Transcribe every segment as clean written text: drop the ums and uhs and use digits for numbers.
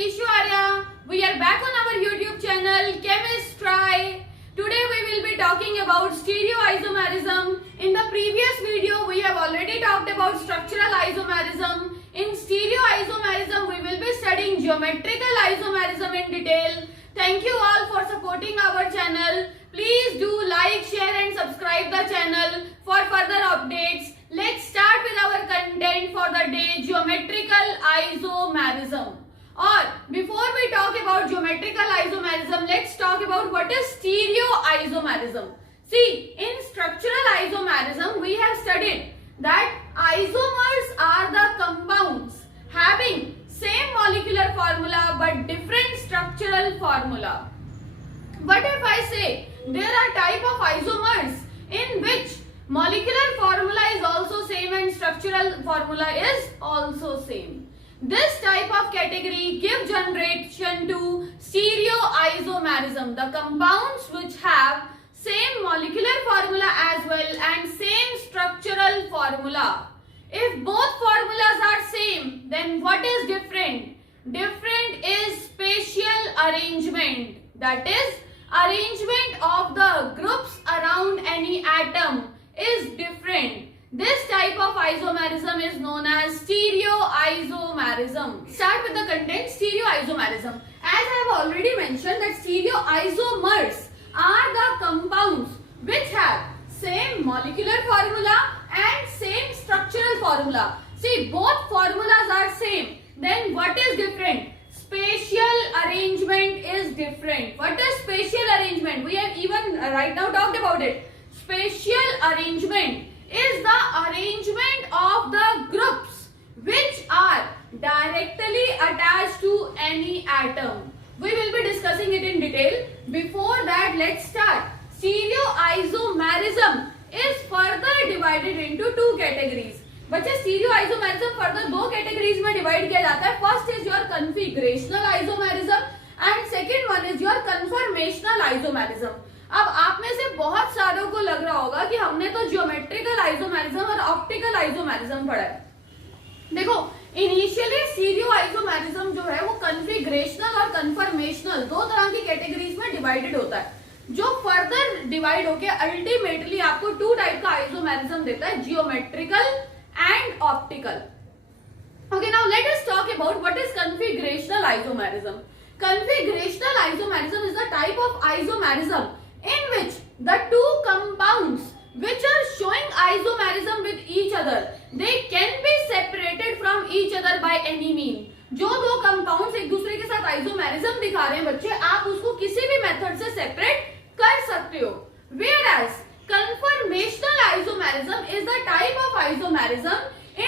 Nishu Arya. We are back on our YouTube channel Chemistry. Today we will be talking about stereoisomerism. In the previous video we have already talked about structural isomerism. In stereoisomerism we will be studying geometrical isomerism in detail. Thank you all for supporting our channel. Please do like, share and subscribe the channel for further updates. Let's start with our content for the day, geometrical isomerism. Or before we talk about geometrical isomerism, let's talk about what is stereoisomerism. See, in structural isomerism, we have studied that isomers are the compounds having same molecular formula but different structural formula. What if I say there are type of isomers in which molecular formula is also same and structural formula is also same? This type of category gives generation to stereoisomerism, the compounds which have same molecular formula as well and same structural formula. If both formulas are same, then what is different? Different is spatial arrangement, that is arrangement of the groups around any atom is different. This type of isomerism is known as stereoisomerism. Start with the content, stereoisomerism. As I have already mentioned that stereoisomers are the compounds which have same molecular formula and same structural formula. See, both formulas are same. Then what is different? Spatial arrangement is different. What is spatial arrangement? We have even right now talked about it. Spatial arrangement is the arrangement of the groups which are directly attached to any atom. We will be discussing it in detail. Before that, let's start. Stereoisomerism is further divided into two categories. बच्चे stereoisomerism further दो categories में divide किया जाता है. First is your configurational isomerism and second one is your conformational isomerism. अब आप में से बहुत सारों को लग रहा होगा कि हमने तो ज्योमेट्रिकल आइसोमेरिज्म और ऑप्टिकल आइसोमेरिज्म पढ़ा है. देखो, इनिशियली स्टीरियोआइसोमेरिज्म जो है वो कन्फिगरेशनल और कन्फर्मेशनल दो तरह की कैटेगरीज में डिवाइडेड होता है, जो फर्दर डिवाइड होके अल्टीमेटली आपको टू टाइप का आइसोमेरिज्म देता है, geometrical and optical. Okay, now let us talk about what is configurational isomerism. Configurational isomerism is the type of isomerism in which the two compounds which are showing isomerism with each other, they can be separated from each other by any mean. जो दो compounds एक दूसरे के साथ isomerism दिखा रहे हैं बच्चे, आप उसको किसी भी मेथड से सेपरेट कर सकते हो. Whereas conformational isomerism is the type of isomerism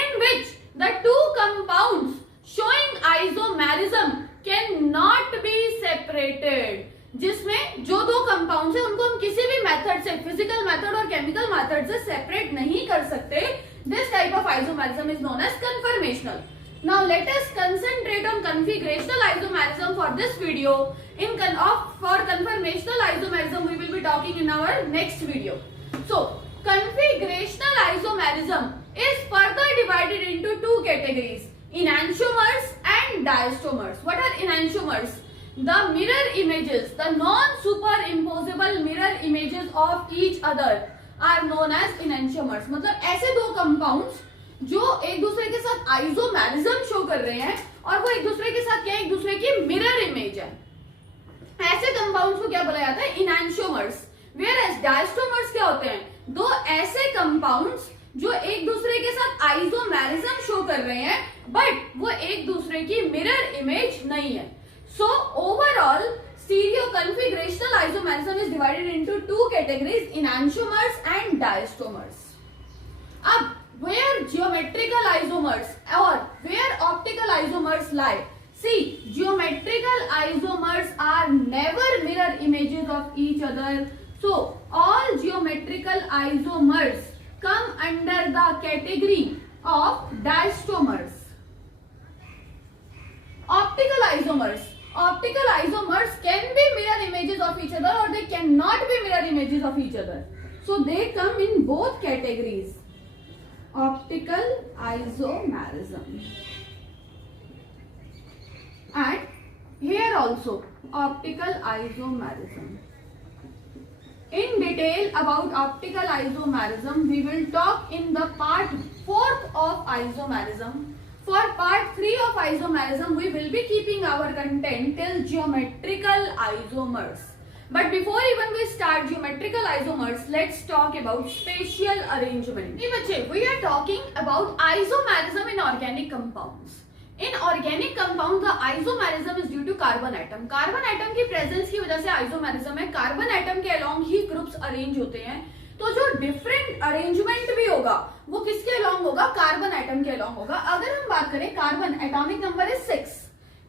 in which the two compounds showing isomerism cannot be separated. जिसमें जो दो कंपाउंड्स है उनको हम किसी भी मेथड से, फिजिकल मेथड और केमिकल मेथड से सेपरेट नहीं कर सकते. This type of isomerism is known as conformational. Now let us concentrate on configurational isomerism for this video. For conformational isomerism we will be talking in our next video. So configurational isomerism is further divided into two categories, enantiomers and diastomers. What are enantiomers? The mirror images, the non-superimposable mirror images of each other are known as enantiomers. मतलब ऐसे दो compounds जो एक दूसरे के साथ isomerism show कर रहे हैं और वो एक दूसरे के साथ क्या, एक दूसरे की mirror image है. ऐसे compounds को क्या बोला जाता है? enantiomers. Whereas diastomers क्या होते हैं? दो ऐसे compounds जो एक दूसरे के साथ आइसोमेरिज्म शो कर रहे हैं बट वो एक दूसरे की मिरर इमेज नहीं है. So overall stereo configurational isomerism is divided into two categories, enantiomers and diastereomers. अब वेयर जियोमेट्रिकल आइसोमर्स और where optical isomers lie. See, geometrical isomers are never mirror images of each other. So all geometrical isomers come under the category of diastomers. Optical isomers. Optical isomers can be mirror images of each other or they cannot be mirror images of each other. So they come in both categories. Optical isomerism. And Here also optical isomerism. In detail about optical isomerism, we will talk in the part 4th of isomerism. For part 3 of isomerism, we will be keeping our content till geometrical isomers. But before even we start geometrical isomers, let's talk about spatial arrangement. जी बच्चे, we are talking about isomerism in organic compounds. In organic compounds, the isomerism is due to carbon atom. Carbon atom की presence की वजह से isomerism है. Carbon atom के along ही groups arrange होते हैं. तो जो different arrangement भी होगा वो किसके along होगा? कार्बन एटम के along होगा. अगर हम बात करें carbon atomic number is 6,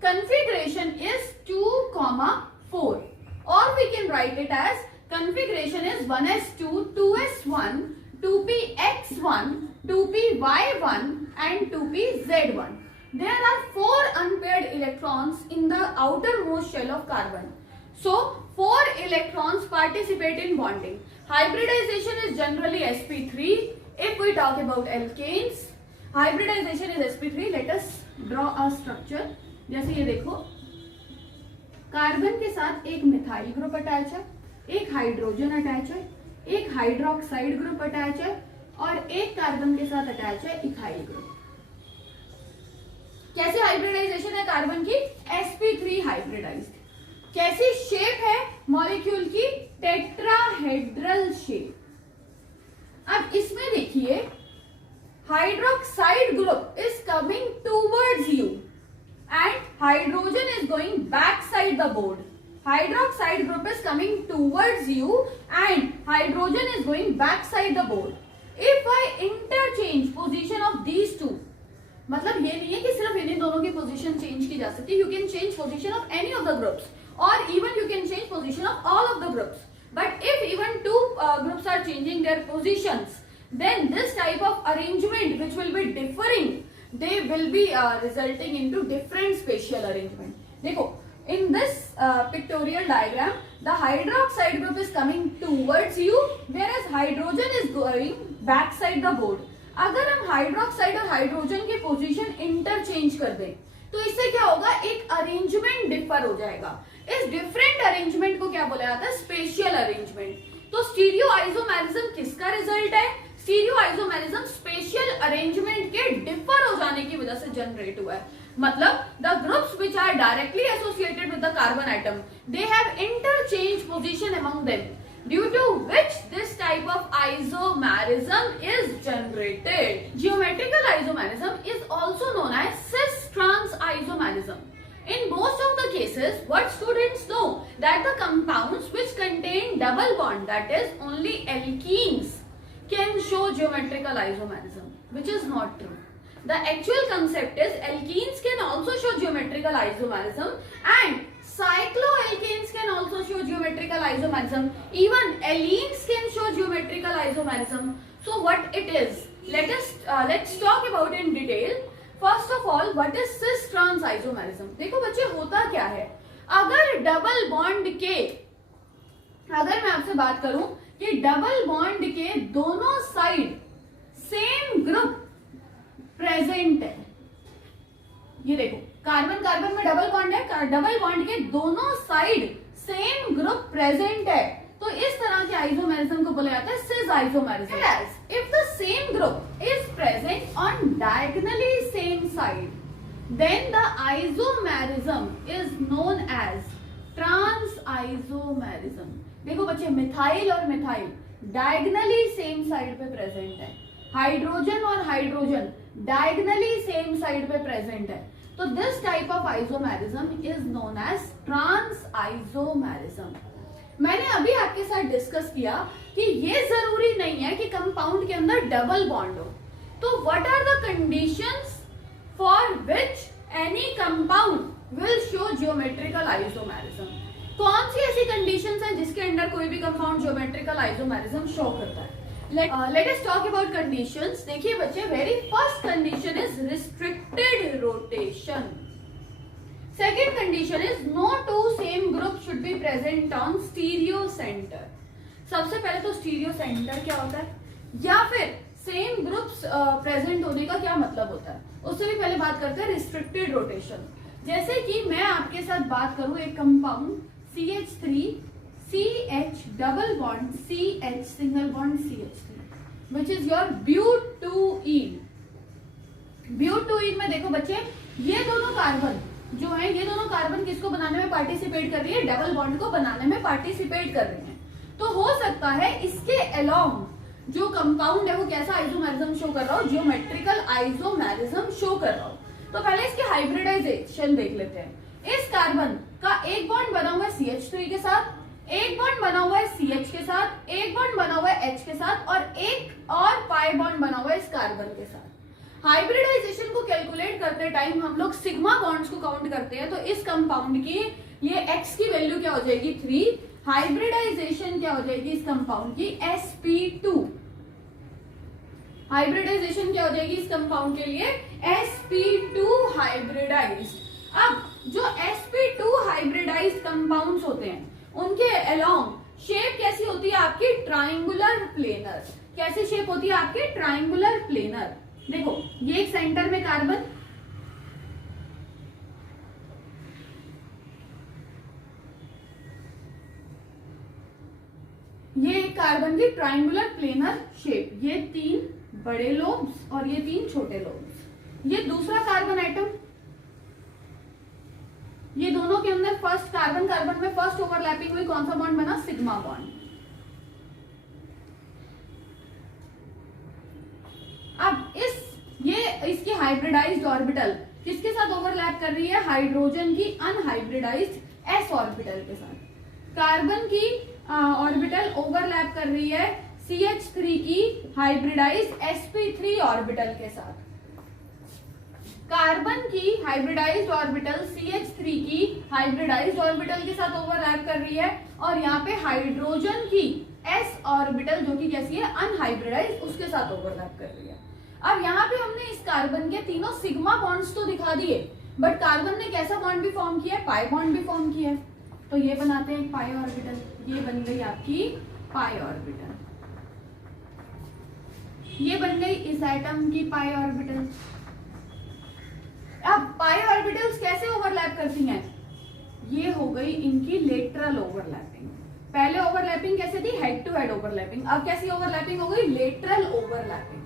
configuration is 2,4, or we can write it as configuration is 1s2, 2s1, 2px1, 2py1 and 2pz1. There are 4 unpaired electrons in the outermost shell of carbon. So 4 electrons participate in bonding. Hybridization is generally sp3. If we talk about alkanes, hybridization is sp3. Let us draw a structure. जैसे ये देखो, carbon के साथ एक methyl group attach है, एक hydrogen attach है, एक हाइड्रोक्साइड ग्रुप अटैच है और एक कार्बन के साथ अटैच है इथाइल ग्रुप. कैसे हाइब्रिडाइजेशन है कार्बन की? sp3 hybridised. कैसी शेप है मॉलिक्यूल की? Tetrahedral shape. अब इसमें देखिए, hydroxide group is coming towards you and hydrogen is going back side the board. Hydroxide group is coming towards you and hydrogen is going back side the board. If I interchange position of these two, मतलब ये नहीं है कि सिर्फ इन्हीं दोनों की position change की जा सकती. You can change position of any of the groups और even you can change position of all of the groups. But if even two groups are changing their positions, then this type of arrangement which will be differing, they will be resulting into different spatial arrangement. देखो, in this pictorial diagram, the hydroxide group is coming towards you, whereas hydrogen is going backside the board. अगर हम hydroxide और hydrogen की position interchange कर दें तो इससे क्या होगा? एक अरेंजमेंट डिफर हो जाएगा. इस डिफरेंट अरेंजमेंट को क्या बोला जाता है? Spatial arrangement. तो स्टीरियो आइसोमेरिज्म किसका रिजल्ट है? स्टीरियो आइसोमेरिज्म स्पेशियल अरेंजमेंट के डिफर हो जाने की वजह से जनरेट हुआ है. मतलब the groups which are directly associated with the carbon atom, they have interchange position among them, due to which this type of isomerism is generated. Geometrical isomerism is also known as cis-trans isomerism. In most of the cases, what students know that the compounds which contain double bond, that is only alkenes, can show geometrical isomerism, which is not true. The actual concept is alkenes can also show geometrical isomerism and cycloalkanes can also show geometrical isomerism. Even allenes can show geometrical isomerism. So what it is? Let's talk about in detail. First of all, what is cis-trans isomerism? देखो बच्चे, होता क्या है? अगर double bond के, अगर मैं आपसे बात करूं कि डबल बॉन्ड के दोनों साइड सेम ग्रुप प्रेजेंट है, ये देखो कार्बन कार्बन में डबल बॉन्ड है, डबल बॉन्ड के दोनों साइड सेम ग्रुप प्रेजेंट है, तो इस तरह के आइसोमेरिज्म को बोला जाता है cis isomerism. If the same group is present on diagonally same side, then the isomerism is known as trans isomerism. देखो बच्चे, मिथाइल और मिथाइल डायगोनली सेम साइड पे प्रेजेंट है, हाइड्रोजन और हाइड्रोजन डायगोनली सेम साइड पे present है, तो this type of isomerism is known as trans isomerism. मैंने अभी आपके साथ डिस्कस किया कि ये जरूरी नहीं है कि कंपाउंड के अंदर डबल बॉन्ड हो. तो what are the conditions for which any compound will show geometrical isomerism? कौन सी ऐसी कंडीशंस हैं जिसके अंदर कोई भी कंपाउंड जियोमेट्रिकल आइसोमेरिज्म शो करता है? Let us talk about conditions. देखिए बच्चे, very first condition is restricted rotation. Second condition is no two same groups should be present on stereo center. सबसे पहले तो स्टीरियो सेंटर क्या होता है, या फिर सेम ग्रुप्स प्रेजेंट होने का क्या मतलब होता है, उससे भी पहले बात करते हैं रिस्ट्रिक्टेड रोटेशन. जैसे कि मैं आपके साथ बात करूं एक compound CH3 CH double bond CH single bond CH3 which is your butyne. Butyne में देखो बच्चे, ये दोनों कार्बन जो है, ये दोनों कार्बन किसको बनाने में पार्टिसिपेट कर रही है? डबल बॉन्ड को बनाने में पार्टिसिपेट कर रही है। तो हो सकता है इसके अलोंग जो कंपाउंड है वो कैसा आइसोमेरिज्म शो कर रहा हो? जियोमेट्रिकल आइसोमेरिज्म शो कर रहा हो। तो पहले इसके हाइब्रिडाइजेशन देख लेते हैं। इस कार्बन का एक बॉन्ड बना हुआ है CH3 के साथ, एक बॉन्ड बना हुआ है CH के साथ, एक बॉन्ड बना हुआ है H के साथ और एक और पाई बॉन्ड बना हुआ है इस कार्बन के साथ। हाइब्रिडाइजेशन को कैलकुलेट करते टाइम हम लोग सिग्मा बॉन्ड्स को काउंट करते हैं। तो इस कंपाउंड की ये X की वैल्यू क्या हो जाएगी? 3। हाइब्रिडाइजेशन क्या हो जाएगी इस कंपाउंड की? sp2। हाइब्रिडाइजेशन क्या हो जाएगी इस कंपाउंड के लिए? sp2 hybridised. अब जो sp2 हाइब्रिडाइज्ड कंपाउंड्स होते हैं उनके अलोंग शेप कैसी होती है आपकी? Triangular planar. कैसी शेप होती है आपकी? Triangular planar. देखो ये एक सेंटर में कार्बन, ये एक कार्बन की ट्राइंगुलर प्लेनर शेप, ये 3 बड़े लोब्स और ये 3 छोटे लोब्स। ये दूसरा कार्बन एटम, ये दोनों के अंदर फर्स्ट कार्बन कार्बन में फर्स्ट ओवरलैपिंग हुई, कौन सा बॉन्ड बना? Sigma bond. अब इसकी हाइब्रिडाइज्ड ऑर्बिटल किसके साथ ओवरलैप कर रही है? हाइड्रोजन की अनहाइब्रिडाइज्ड s ऑर्बिटल के साथ। कार्बन की ऑर्बिटल ओवरलैप कर रही है CH3 की हाइब्रिडाइज्ड sp3 ऑर्बिटल के साथ। कार्बन की हाइब्रिडाइज्ड ऑर्बिटल CH3 की हाइब्रिडाइज्ड ऑर्बिटल के साथ ओवरलैप कर रही है और यहाँ पे हाइड्रोजन की s ऑर्बिटल जो कि कैसी है? अनहाइब्रिडाइज्ड, उसके साथ ओवरलैप कर रही है। अब यहाँ पे हमने इस कार्बन के तीनों सिग्मा बॉन्ड्स तो दिखा दिए, बट कार्बन ने कैसा बॉन्ड भी फॉर्म किया है? पाई बॉन्ड भी फॉर्म किया है। तो ये बनाते हैं पाई ऑर्बिटल, ये बन गई आपकी पाई ऑर्बिटल। ये बन गई इस एटम की पाई ऑर्बिटल। अब पाई ऑर्बिटल्स कैसे ओवरलैप करती हैं? ये हो गई इनकी लेटरल ओवरलैपिंग। पहले ओवरलैपिंग कैसे थी? Head to head overlapping. अब कैसी ओवरलैपिंग हो गई? Lateral overlapping.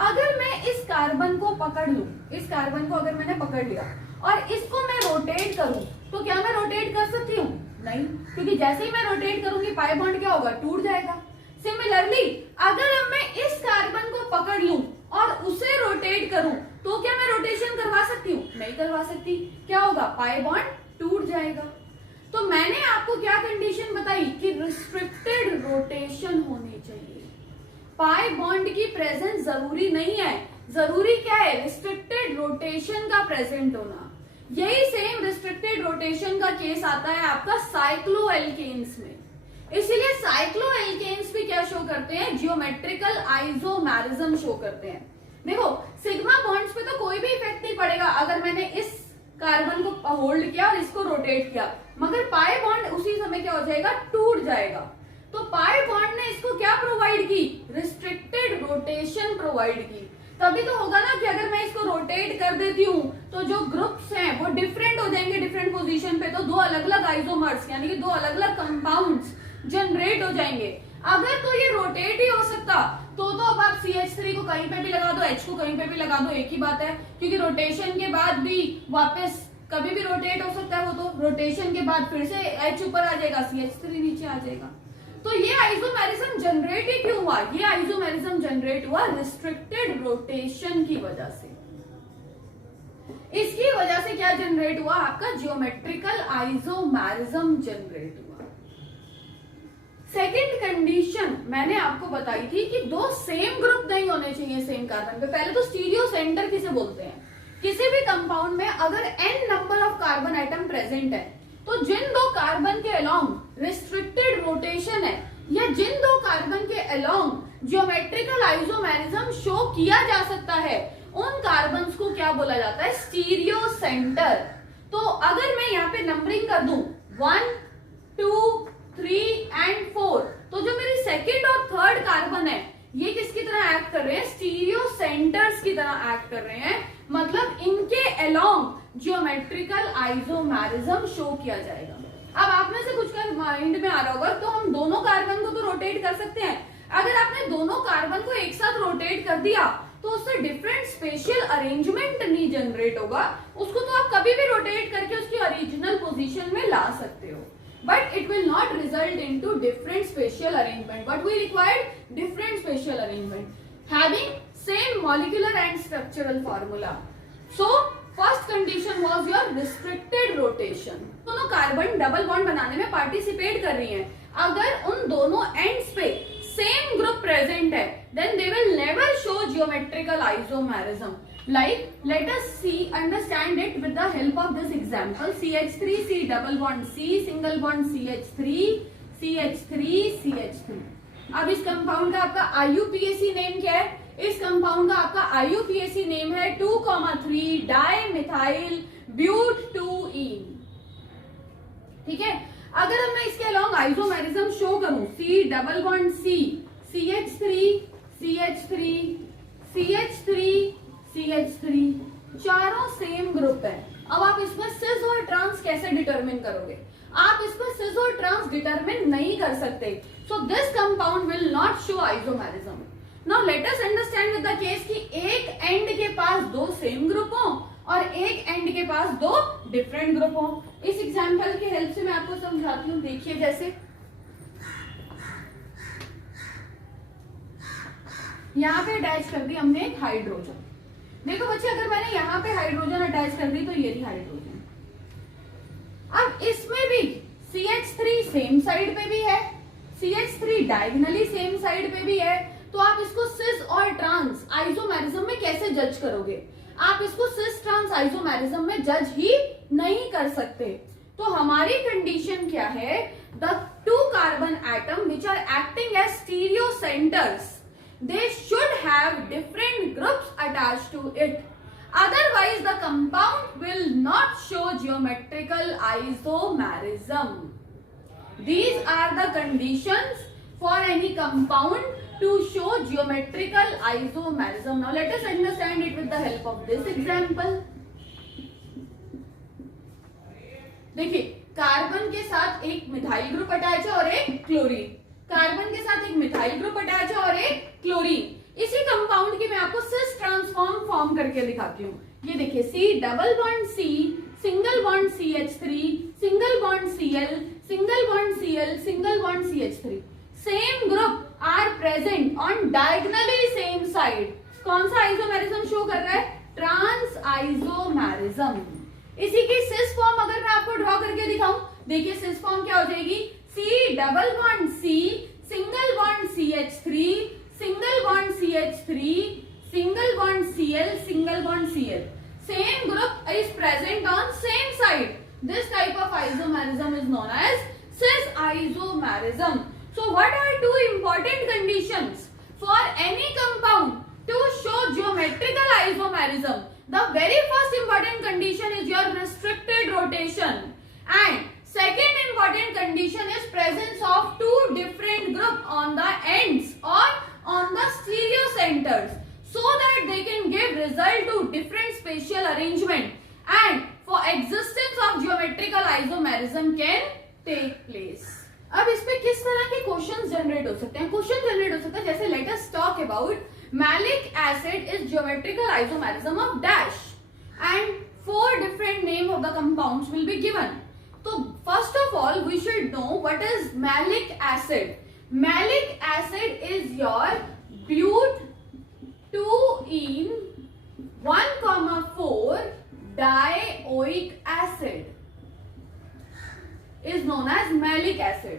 अगर मैं इस कार्बन को पकड़ लूं, इस कार्बन को अगर मैंने पकड़ लिया और इसको मैं रोटेट करूं, तो क्या मैं रोटेट कर सकती हूँ? नहीं, क्योंकि जैसे ही मैं रोटेट करूंगी पाई बॉन्ड क्या होगा? टूट जाएगा। सिमिलरली अगर अब मैं इस कार्बन को पकड़ लूं और उसे रोटेट करूं, तो क्या मैं रोटेशन करवा सकती हूँ? नहीं करवा सकती। क्या होगा? पाई बॉन्ड टूट जाएगा। तो मैंने आपको क्या कंडीशन बताई कि रिस्ट्रिक्टेड रोटेशन होनी चाहिए। पाई बॉन्ड की प्रेजेंस जरूरी नहीं है, जरूरी क्या है? रिस्ट्रिक्टेड रोटेशन का प्रेजेंट होना। यही सेम रिस्ट्रिक्टेड रोटेशन का केस आता है आपका साइक्लोएल्केन्स में। इसीलिए साइक्लोएल्केन्स भी क्या शो करते हैं? जियोमेट्रिकल आइसोमेरिज्म शो करते हैं। देखो सिग्मा बॉन्ड्स पे तो कोई भी इफेक्ट नहीं पड़ेगा अगर मैंने इस कार्बन को होल्ड किया और इसको रोटेट किया, मगर पाई बॉन्ड उसी समय क्या हो जाएगा? टूट जाएगा। तो पाई बॉन्ड ने इसको क्या प्रोवाइड की? रिस्ट्रिक्टेड रोटेशन प्रोवाइड की। तभी तो होगा ना कि अगर मैं इसको रोटेट कर देती हूँ तो जो ग्रुप्स हैं वो डिफरेंट हो जाएंगे डिफरेंट पोजीशन पे, तो 2 अलग अलग आइसोमर्स यानी कि 2 अलग अलग कंपाउंड्स जनरेट हो जाएंगे। अगर तो ये रोटेट ही हो सकता तो अब आप CH3 को कहीं पे भी लगा दो, H को कहीं पे भी लगा दो, एक ही बात है, क्योंकि रोटेशन के बाद भी वापस कभी भी रोटेट हो सकता है। वो तो रोटेशन के बाद फिर से H ऊपर आ जाएगा, CH3 नीचे आ जाएगा। तो ये आइसोमेरिज्म जनरेट ही क्यों हुआ? ये आइसोमेरिज्म जनरेट हुआ रिस्ट्रिक्टेड रोटेशन की वजह से। इसकी वजह से क्या जनरेट हुआ? आपका जियोमेट्रिकल आइसोमेरिज्म जनरेट हुआ। सेकेंड कंडीशन मैंने आपको बताई थी कि 2 सेम ग्रुप नहीं होने चाहिए सेम कार्बन पे। पहले तो स्टीरियो सेंटर किसे बोलते हैं? किसी भी कंपाउंड में अगर n number of carbon atom present है तो जिन 2 कार्बन के अलोंग रिस्ट्रिक्टेड रोटेशन है या जिन 2 कार्बन के अलोंग जियोमेट्रिकल आइसोमेरिज्म शो किया जा सकता है उन कार्बन्स को क्या बोला जाता है? Stereo centre. तो अगर मैं यहाँ पे नंबरिंग कर दूं 1, 2, 3 एंड 4, तो जो मेरी सेकेंड और थर्ड कार्बन है ये किसकी तरह एक्ट कर रहे हैं? स्टीरियो सेंटर्स की तरह एक्ट कर रहे हैं। मतलब इनके अलोंग जियोमेट्रिकल आइसोमेरिज्म शो किया जाएगा। अब आप में से कुछ का माइंड में आ रहा होगा तो हम दोनों कार्बन को तो रोटेट कर सकते हैं, अगर आपने दोनों कार्बन को एक साथ रोटेट कर दिया तो उससे डिफरेंट स्पेशियल अरेंजमेंट नहीं जनरेट होगा, उसको तो आप कभी भी रोटेट करके उसकी ओरिजिनल पोजीशन में ला सकते हो, but it will not result into different spatial arrangement, but we required different spatial arrangement having same molecular and structural formula. So first condition was your restricted rotation. दोनों carbon double bond बनाने में participate कर रही हैं, अगर उन दोनों ends पे सेम ग्रुप प्रेजेंट है then they will never show geometrical isomerism. Like, let us understand it with the help of this example. CH3 C double bond C single bond CH3 CH3 CH3. अब इस compound का आपका IUPAC name क्या है? इस compound का आपका IUPAC name है 2,3 डाइमिथाइल ब्यूट-2-ene. ठीक है, अगर अब मैं इसके अलोंग आइसोमेरिज्म शो करूं, C double bond C CH3 CH3 CH3 CH3 चारों सेम ग्रुप है। अब आप इसमें सिस और ट्रांस कैसे डिटरमिन करोगे? आप इसमें सिस और ट्रांस डिटरमिन नहीं कर सकते, सो this compound will not show isomerism. Now let us understand with the case कि एक एंड के पास दो सेम ग्रुप हो और एक एंड के पास दो डिफरेंट ग्रुप हो। इस एग्जांपल की हेल्प से मैं आपको समझाती हूँ। देखिए, जैसे यहाँ पे अटैच कर दी हमने एक हाइड्रोजन। देखो बच्चे, अगर मैंने यहाँ पे हाइड्रोजन अटैच कर दी तो ये थी हाइड्रोजन। अब इसमें भी CH3 सेम साइड पे भी है, CH3 डायगोनली सेम साइड पे भी है, तो आप इसको सिस और ट्रांस आइसोमेरिज्म में कैसे जज करोगे? आप इसको सिस ट्रांस आइसोमेरिज्म में जज ही नहीं कर सकते। तो हमारी कंडीशन क्या है? The two carbon atom which are acting as stereo centres, they should have different groups attached to it, otherwise the compound will not show geometrical isomerism. These are the conditions for any compound to show geometrical isomerism. Now let us understand it with the help of this example. देखिए, carbon के साथ एक methyl group attach है और एक chlorine, carbon के साथ एक मिथाइल ग्रुप अटैच है और एक क्लोरीन। इसी कंपाउंड की मैं आपको सिस ट्रांसफॉर्म फॉर्म करके दिखाती हूँ। ये देखिए, C double bond C single bond CH3 single bond Cl single bond Cl single bond CH3, same group are present on diagonally same side. कौन सा आइसोमेरिज्म शो कर रहा है? Trans isomerism. इसी की सिस फॉर्म अगर मैं आपको ड्रॉ करके दिखाऊं, देखिए सिस फॉर्म क्या हो जाएगी? C double bond C single bond CH3 single bond CH3 single bond Cl single bond Cl, same group is present on same side. This type of isomerism is known as cis isomerism. So what are two important conditions for any compound to show geometrical isomerism? The very first important condition is your restricted rotation, and second important condition is presence of two different group on the ends or on the stereo centers, so that they can give result to different spatial arrangement and for existence of geometrical isomerism can take place. अब इस पे किस तरह के questions generate हो सकते हैं? Question generate हो सकता है जैसे late us talk about malic acid is geometrical isomerism of dash and 4 different name of the compounds will be given. So first of all we should know what is malic acid. Malic acid is your but-2-ene 1,4 dioic acid is known as malic acid.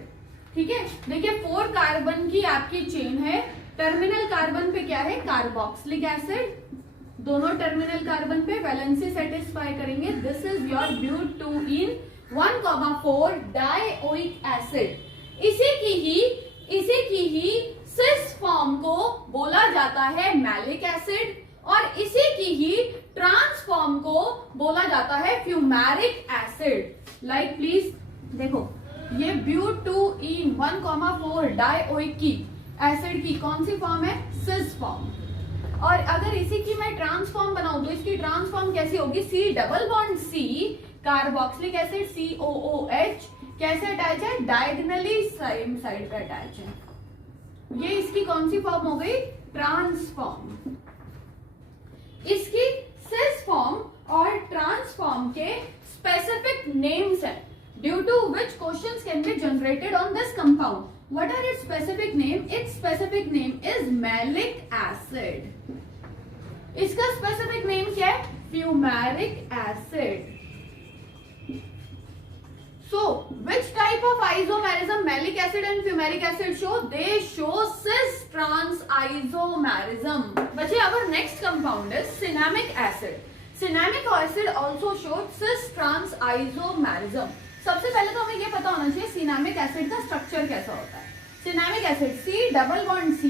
ठीक है, देखिए 4 carbon की आपकी chain है, terminal carbon पे क्या है? Carboxylic acid, दोनों टर्मिनल कार्बन पे वैलेंसी सेटिस्फाई करेंगे। This is your but-2-ene 1,4 dioic acid. इसी की ही सिस फॉर्म को बोला जाता है मैलिक एसिड और इसी की ही ट्रांस फॉर्म को बोला जाता है फ्यूमेरिक एसिड। लाइक प्लीज देखो, ये but-2-ene 1,4 डायोइक की एसिड की कौन सी फॉर्म है? सिस फॉर्म। और अगर इसी की मैं ट्रांसफॉर्म बनाऊं तो इसकी ट्रांसफॉर्म कैसी होगी, C double bond C carboxylic acid COOH कैसे अटैच है, डायगोनली सेम साइड पे अटैच है। ये इसकी कौन सी फॉर्म हो गई, ट्रांसफॉर्म। इसकी सिस फॉर्म और ट्रांसफॉर्म के स्पेसिफिक नेम्स हैं due to which questions can be generated on this compound. What are its specific name, its specific name is maleic acid. इसका स्पेसिफिक नेम क्या है, fumaric acid. So, which type of isomerism malic acid and fumaric acid show? They show cis-trans isomerism. बच्चे, our next compound is cinnamic acid. Cinnamic acid also shows cis-trans isomerism. सबसे पहले तो हमें ये पता होना चाहिए cinnamic acid का स्ट्रक्चर कैसा होता है। Cinnamic acid C double bond C,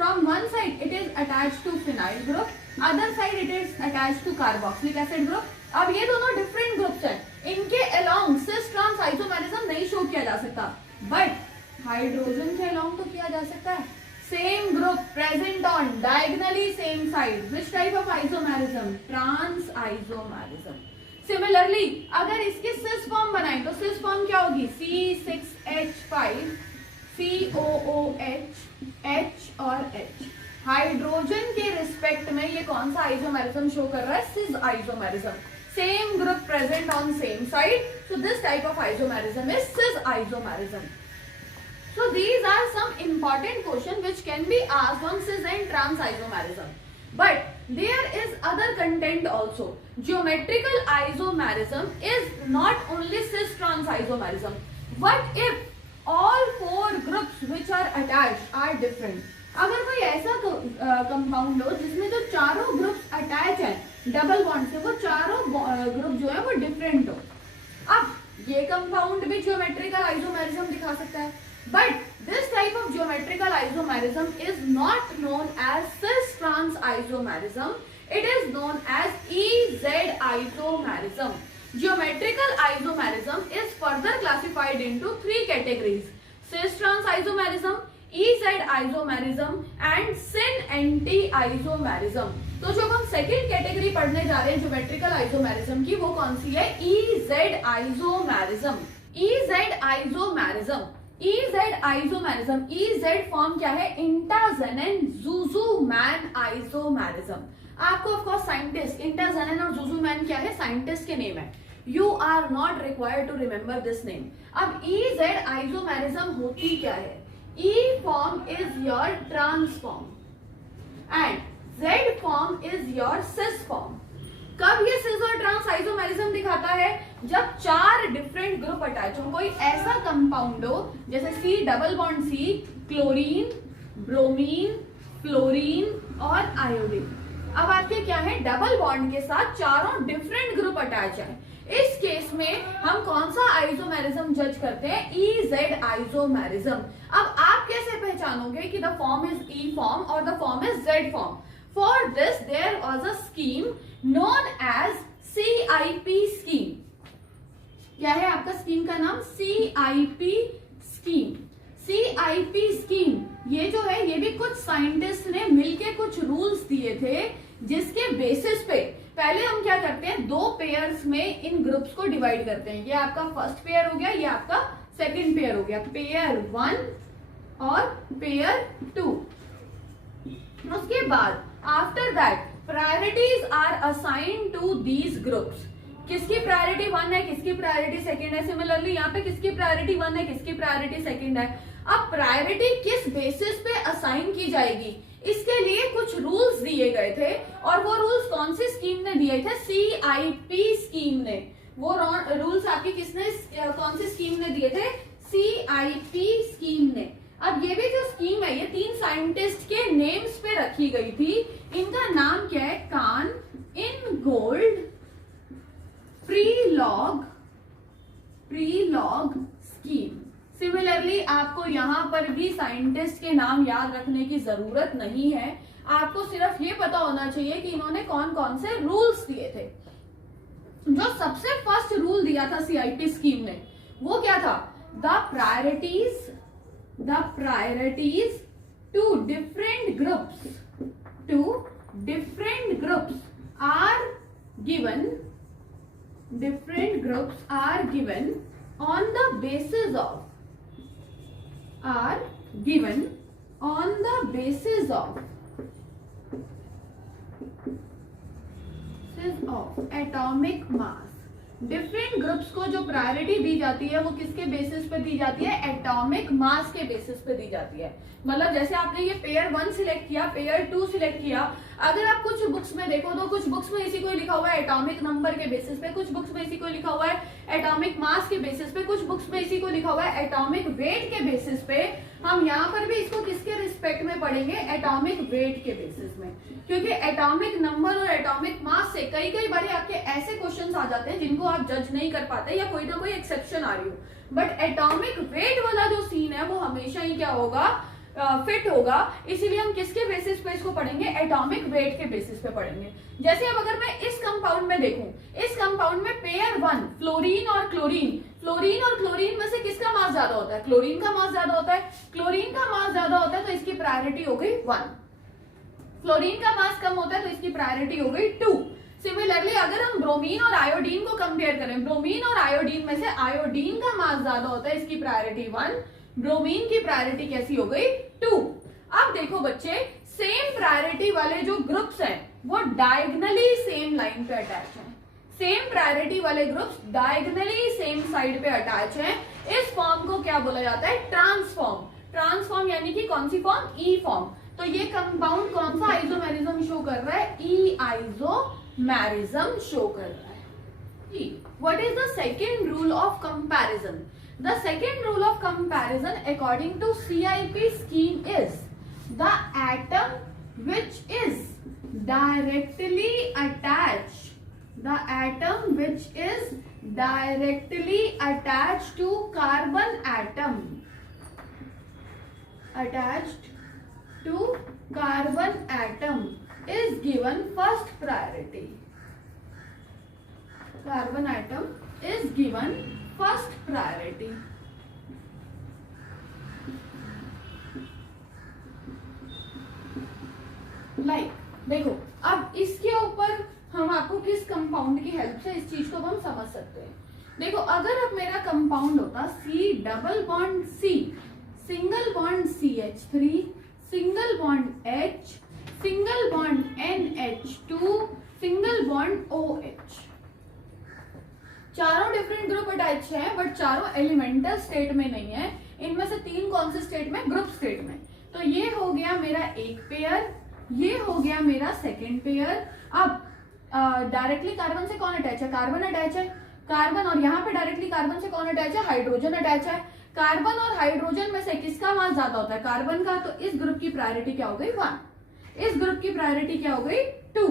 from one side it is attached to phenyl group, other side it is attached to carboxylic acid group. अब ये दोनों डिफरेंट ग्रुप्स हैं, इनके अलोंग सिस ट्रांस आइसोमेरिज्म नहीं शो किया जा सकता, बट हाइड्रोजन के अलोंग तो किया जा सकता है। Same group present on diagonally same side, which type of isomerism, trans isomerism. Similarly अगर इसकी सिस फॉर्म बनाए तो सिस फॉर्म क्या होगी, C6H5 COOH H और H। हाइड्रोजन के रिस्पेक्ट में ये कौन सा आइसोमेरिज्म शो कर रहा है, cis isomerism. Same group present on same side, so this type of isomerism is cis isomerism. So these are some important questions which can be asked on cis and trans isomerism. But there is other content also. Geometrical isomerism is not only cis trans isomerism. What if all four groups which are attached are different? अगर कोई ऐसा compound हो जिसमें जो चारों groups attach हैं double bond से, वो चारों ग्रुप जो है वो डिफरेंट हो, अब ये कंपाउंड भी ज्योमेट्रिकल आइसोमेरिज्म दिखा सकता है, but this type of geometrical isomerism is not known as cis trans isomerism, it is known as EZ isomerism. Geometrical isomerism is further classified into three categories: cis trans isomerism, EZ isomerism and syn anti isomerism। तो जो हम second category पढ़ने जा रहे हैं geometrical isomerism की, वो कौन सी है, EZ isomerism. EZ isomerism, EZ isomerism, EZ form क्या है, इंटाजेनन ज़ुज़ुमैन आइसोमेरिज्म। आपको ऑफ कोर्स साइंटिस्ट, इंटाजेनन और ज़ुज़ुमैन क्या है, साइंटिस्ट के नेम है, you are not required to remember this name. अब EZ आइसोमेरिज्म होती क्या है, E form is your trans form and Z form is your cis form। कब ये cis और trans आइसोमेरिज्म दिखाता है, जब चार डिफरेंट ग्रुप अटैच हो, कोई ऐसा कंपाउंड हो जैसे C double bond C, chlorine, bromine, fluorine और आयोडीन। अब आपके क्या है, डबल बॉन्ड के साथ चारों डिफरेंट ग्रुप अटैच है। इस केस में हम कौन सा आइसोमेरिज्म जज करते हैं, EZ आइसोमेरिज्म। अब आप कैसे पहचानोगे कि the form is E form और the form is Z form? For this there was a scheme known as CIP scheme. क्या है आपका स्कीम का नाम, CIP स्कीम। CIP स्कीम ये जो है, ये भी कुछ साइंटिस्ट ने मिलके कुछ रूल्स दिए थे, जिसके बेसिस पे पहले हम क्या करते हैं, दो पेयर्स में इन ग्रुप्स को डिवाइड करते हैं। ये आपका फर्स्ट पेयर हो गया, ये आपका सेकंड पेयर हो गया, पेयर 1 और पेयर 2। उसके बाद after that priorities are assigned to these groups. किसकी प्रायोरिटी 1 है, किसकी प्रायोरिटी सेकंड है, सिमिलरली यहाँ पे किसकी प्रायोरिटी 1 है, किसकी प्रायोरिटी सेकंड है। अब प्रायोरिटी किस बेसिस पे असाइन की जाएगी, इसके लिए कुछ रूल्स दिए गए थे, और वो रूल्स कौन सी स्कीम ने दिए थे, CIP स्कीम ने। वो रूल्स आपकी किसने, कौन सी स्कीम ने दिए थे, CIP स्कीम ने। अब ये भी जो स्कीम है, ये 3 साइंटिस्ट के नेम्स पे रखी गई थी। इनका नाम क्या है, कान, इनगोल्ड, प्रीलॉग स्कीम। सिमिलरली आपको यहाँ पर भी साइंटिस्ट के नाम याद रखने की जरूरत नहीं है, आपको सिर्फ ये पता होना चाहिए कि इन्होंने कौन कौन से रूल्स दिए थे। जो सबसे फर्स्ट रूल दिया था CIP स्कीम ने, वो क्या था, the priorities to different different groups are given on the basis of atomic mass. Different groups को जो प्रायोरिटी दी जाती है वो किसके बेसिस पे दी जाती है? एटॉमिक मास के बेसिस पे दी जाती है. मतलब जैसे आपने ये पेयर 1 सिलेक्ट किया, पेयर 2 सिलेक्ट किया, अगर आप कुछ बुक्स में देखो तो कुछ बुक्स में इसी को लिखा हुआ है एटॉमिक नंबर के बेसिस पे, कुछ बुक्स में इसी को लिखा हुआ है एटॉमिक मास के बेसिस पे, कुछ बुक्स में इसी को लिखा हुआ है एटॉमिक वेट के बेसिस पे. हम यहाँ पर भी इसको किसके रिस्पेक्ट में पढ़ेंगे? एटॉमिक वेट के बेसिस में, क्योंकि एटॉमिक नंबर और एटॉमिक मास से कई बार आपके ऐसे क्वेश्चंस आ जाते हैं जिनको आप जज नहीं कर पाते या कोई ना कोई एक्सेप्शन आ रही हो. बट एटॉमिक वेट वाला जो सीन है वो हमेशा ही क्या होगा? फिट होगा. इसीलिए हम किसके बेसिस पे इसको पढ़ेंगे? एटॉमिक वेट के बेसिस पे पढ़ेंगे. जैसे अब अगर मैं इस कंपाउंड में देखूं, इस कंपाउंड में पेयर 1 फ्लोरीन और क्लोरीन में से किसका मास ज्यादा होता है? क्लोरीन का मास ज्यादा होता है. क्लोरीन का मास ज्यादा होता है तो इसकी प्रायोरिटी हो गई 1. फ्लोरीन का मास कम होता है तो इसकी प्रायोरिटी हो गई 2. सिमिलरली अगर हम ब्रोमीन और आयोडीन को कंपेयर करें, ब्रोमीन और आयोडीन में से आयोडीन का मास ज्यादा होता है, इसकी प्रायोरिटी 1. ब्रोमीन की प्रायोरिटी कैसी हो गई? 2. अब देखो बच्चे, सेम प्रायोरिटी वाले जो ग्रुप्स हैं वो डायगोनली सेम लाइन पे अटैच हैं. सेम प्रायोरिटी वाले ग्रुप्स डायगोनली सेम साइड पे अटैच हैं. इस फॉर्म को क्या बोला जाता है? ट्रांसफॉर्म. ट्रांसफॉर्म यानी कि कौन सी फॉर्म? ई फॉर्म. तो ये कंपाउंड कौन सा आइसोमेरिज्म शो कर रहा है? ई आइसोमेरिज्म शो कर रहा है. What is the second rule of comparison? The second rule of comparison according to CIP scheme is the atom which is directly attached to carbon atom is given first priority. Carbon atom is given first priority. देखो अब इसके ऊपर हम आपको किस compound की help से इस चीज को हम समझ सकते हैं. देखो अगर अब मेरा कंपाउंड होता C double bond C, single bond CH3, single bond H, single bond NH2, single bond OH. चारों डिफरेंट ग्रुप अटैच है बट चारों एलिमेंटल स्टेट में नहीं है. इनमें से 3 कौन से स्टेट में? ग्रुप स्टेट में. तो ये हो गया मेरा एक पेयर, ये हो गया मेरा सेकंड पेयर. अब डायरेक्टली कार्बन से कौन अटैच है? कार्बन अटैच है. कार्बन और यहाँ पे डायरेक्टली कार्बन से कौन अटैच है? हाइड्रोजन अटैच है. कार्बन और हाइड्रोजन में से किसका मास ज्यादा होता है? कार्बन का. तो इस ग्रुप की प्रायोरिटी क्या हो गई? 1. इस ग्रुप की प्रायोरिटी क्या हो गई? 2.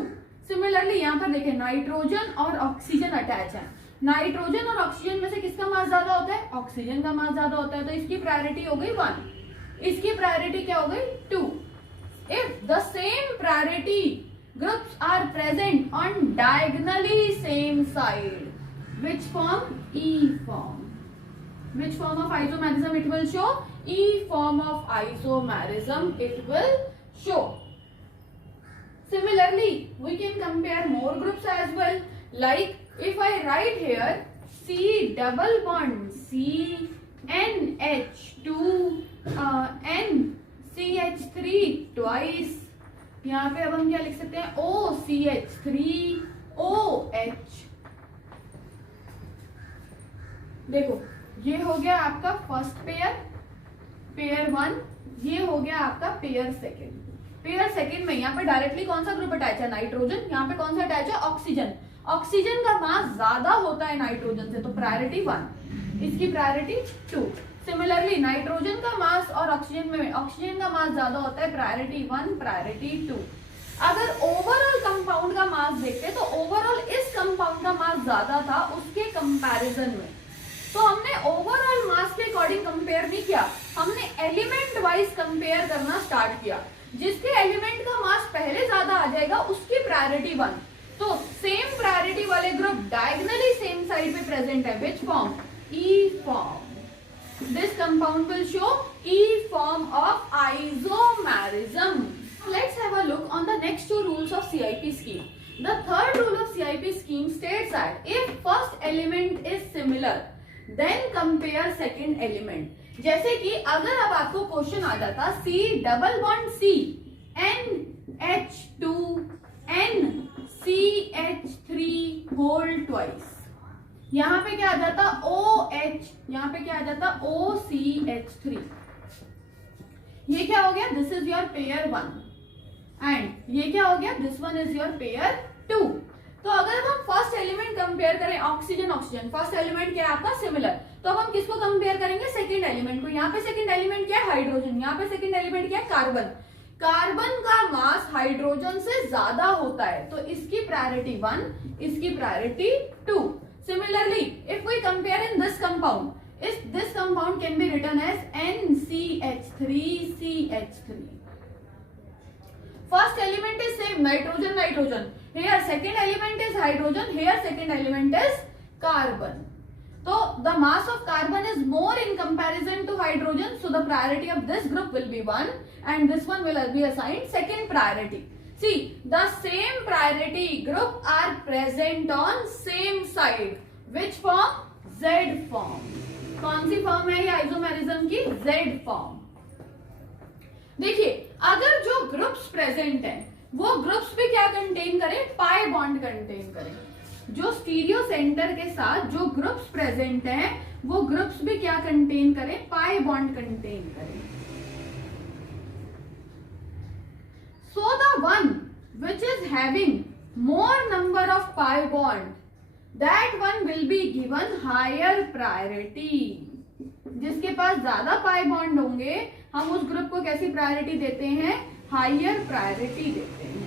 सिमिलरली यहाँ पर देखें नाइट्रोजन और ऑक्सीजन अटैच है. नाइट्रोजन और ऑक्सीजन में से किसका मास ज्यादा होता है? ऑक्सीजन का मास ज्यादा होता है. तो इसकी प्रायोरिटी हो गई 1. इसकी प्रायोरिटी क्या हो गई? 2. If the same priority groups are present on diagonally same side, which form? E form. Which form of isomerism it will show? E form of isomerism it will show. Similarly, we can compare more groups as well. Like if I write here C double bond C NH2 N CH3 twice. यहाँ पे अब हम क्या लिख सकते हैं? OCH3 OH. देखो ये हो गया आपका फर्स्ट पेयर, पेयर 1. ये हो गया आपका पेयर सेकंड. पेयर सेकंड में यहाँ पे डायरेक्टली कौन सा ग्रुप अटैच है? नाइट्रोजन. यहाँ पे कौन सा अटैच है? ऑक्सीजन. ऑक्सीजन का मास ज्यादा होता है नाइट्रोजन से, तो प्रायोरिटी 1. इसकी प्रायोरिटी 2. सिमिलरली नाइट्रोजन का मास और ऑक्सीजन का मास ज्यादा होता है, प्रायोरिटी 1 प्रायोरिटी 2. अगर ओवरऑल कंपाउंड का मास देखते तो ओवरऑल इस कंपाउंड का मास ज्यादा था उसके कंपैरिजन में. तो हमने ओवरऑल मास के अकॉर्डिंग कंपेयर नहीं किया, हमने एलिमेंट वाइज कंपेयर करना स्टार्ट किया. जिसके एलिमेंट का मास पहले ज्यादा आ जाएगा उसकी प्रायोरिटी 1. तो सेम प्रायोरिटी वाले ग्रुप डायगोनली सेम साइड पे प्रेजेंट है. Which form? E form. This compound will show E form of isomerism. Let's have a look on the next two rules of CIP scheme. The third rule of CIP scheme states that if first element is similar, then compare second element. जैसे कि अगर अब आपको question आ जाता C double bond C NH2 NCH3 whole twice, यहाँ पे क्या आ जाता OH, यहाँ पे क्या आ जाता OCH3. ये क्या हो गया, this is your pair 1 and ये क्या हो गया, this one is your pair 2. तो अगर हम फर्स्ट एलिमेंट कंपेयर करें ऑक्सीजन ऑक्सीजन, फर्स्ट एलिमेंट क्या है आपका सिमिलर, तो अब हम किसको कंपेयर करेंगे, सेकंड एलिमेंट को. यहाँ पे सेकंड एलिमेंट क्या है, हाइड्रोजन. यहाँ पे सेकंड एलिमेंट क्या है, कार्बन. कार्बन का मास हाइड्रोजन से ज्यादा होता है, तो इसकी प्रायोरिटी 1, इसकी priority 2. Similarly if we compare in this compound, this compound can be written as NCH3CH3. First element is same, nitrogen nitrogen. Here second element is hydrogen, here second element is carbon. So the mass of carbon is more in comparison to hydrogen, so the priority of this group will be 1 and this one will be assigned second priority. See, the same priority group are present on same side. Which form? Z form. कौन सी form है ये isomerism की, Z form. देखिए अगर जो groups present हैं वो ग्रुप्स पे क्या कंटेन करें, पाई बॉन्ड कंटेन करें. जो स्टीरियो सेंटर के साथ जो ग्रुप्स प्रेजेंट हैं वो ग्रुप्स भी क्या कंटेन करें, पाई बॉन्ड कंटेन करें. So the one which is having more number of pi bond, that one will be given higher priority. जिसके पास ज्यादा पाई बॉन्ड होंगे हम उस ग्रुप को कैसी प्रायोरिटी देते हैं, हायर प्रायोरिटी देते हैं.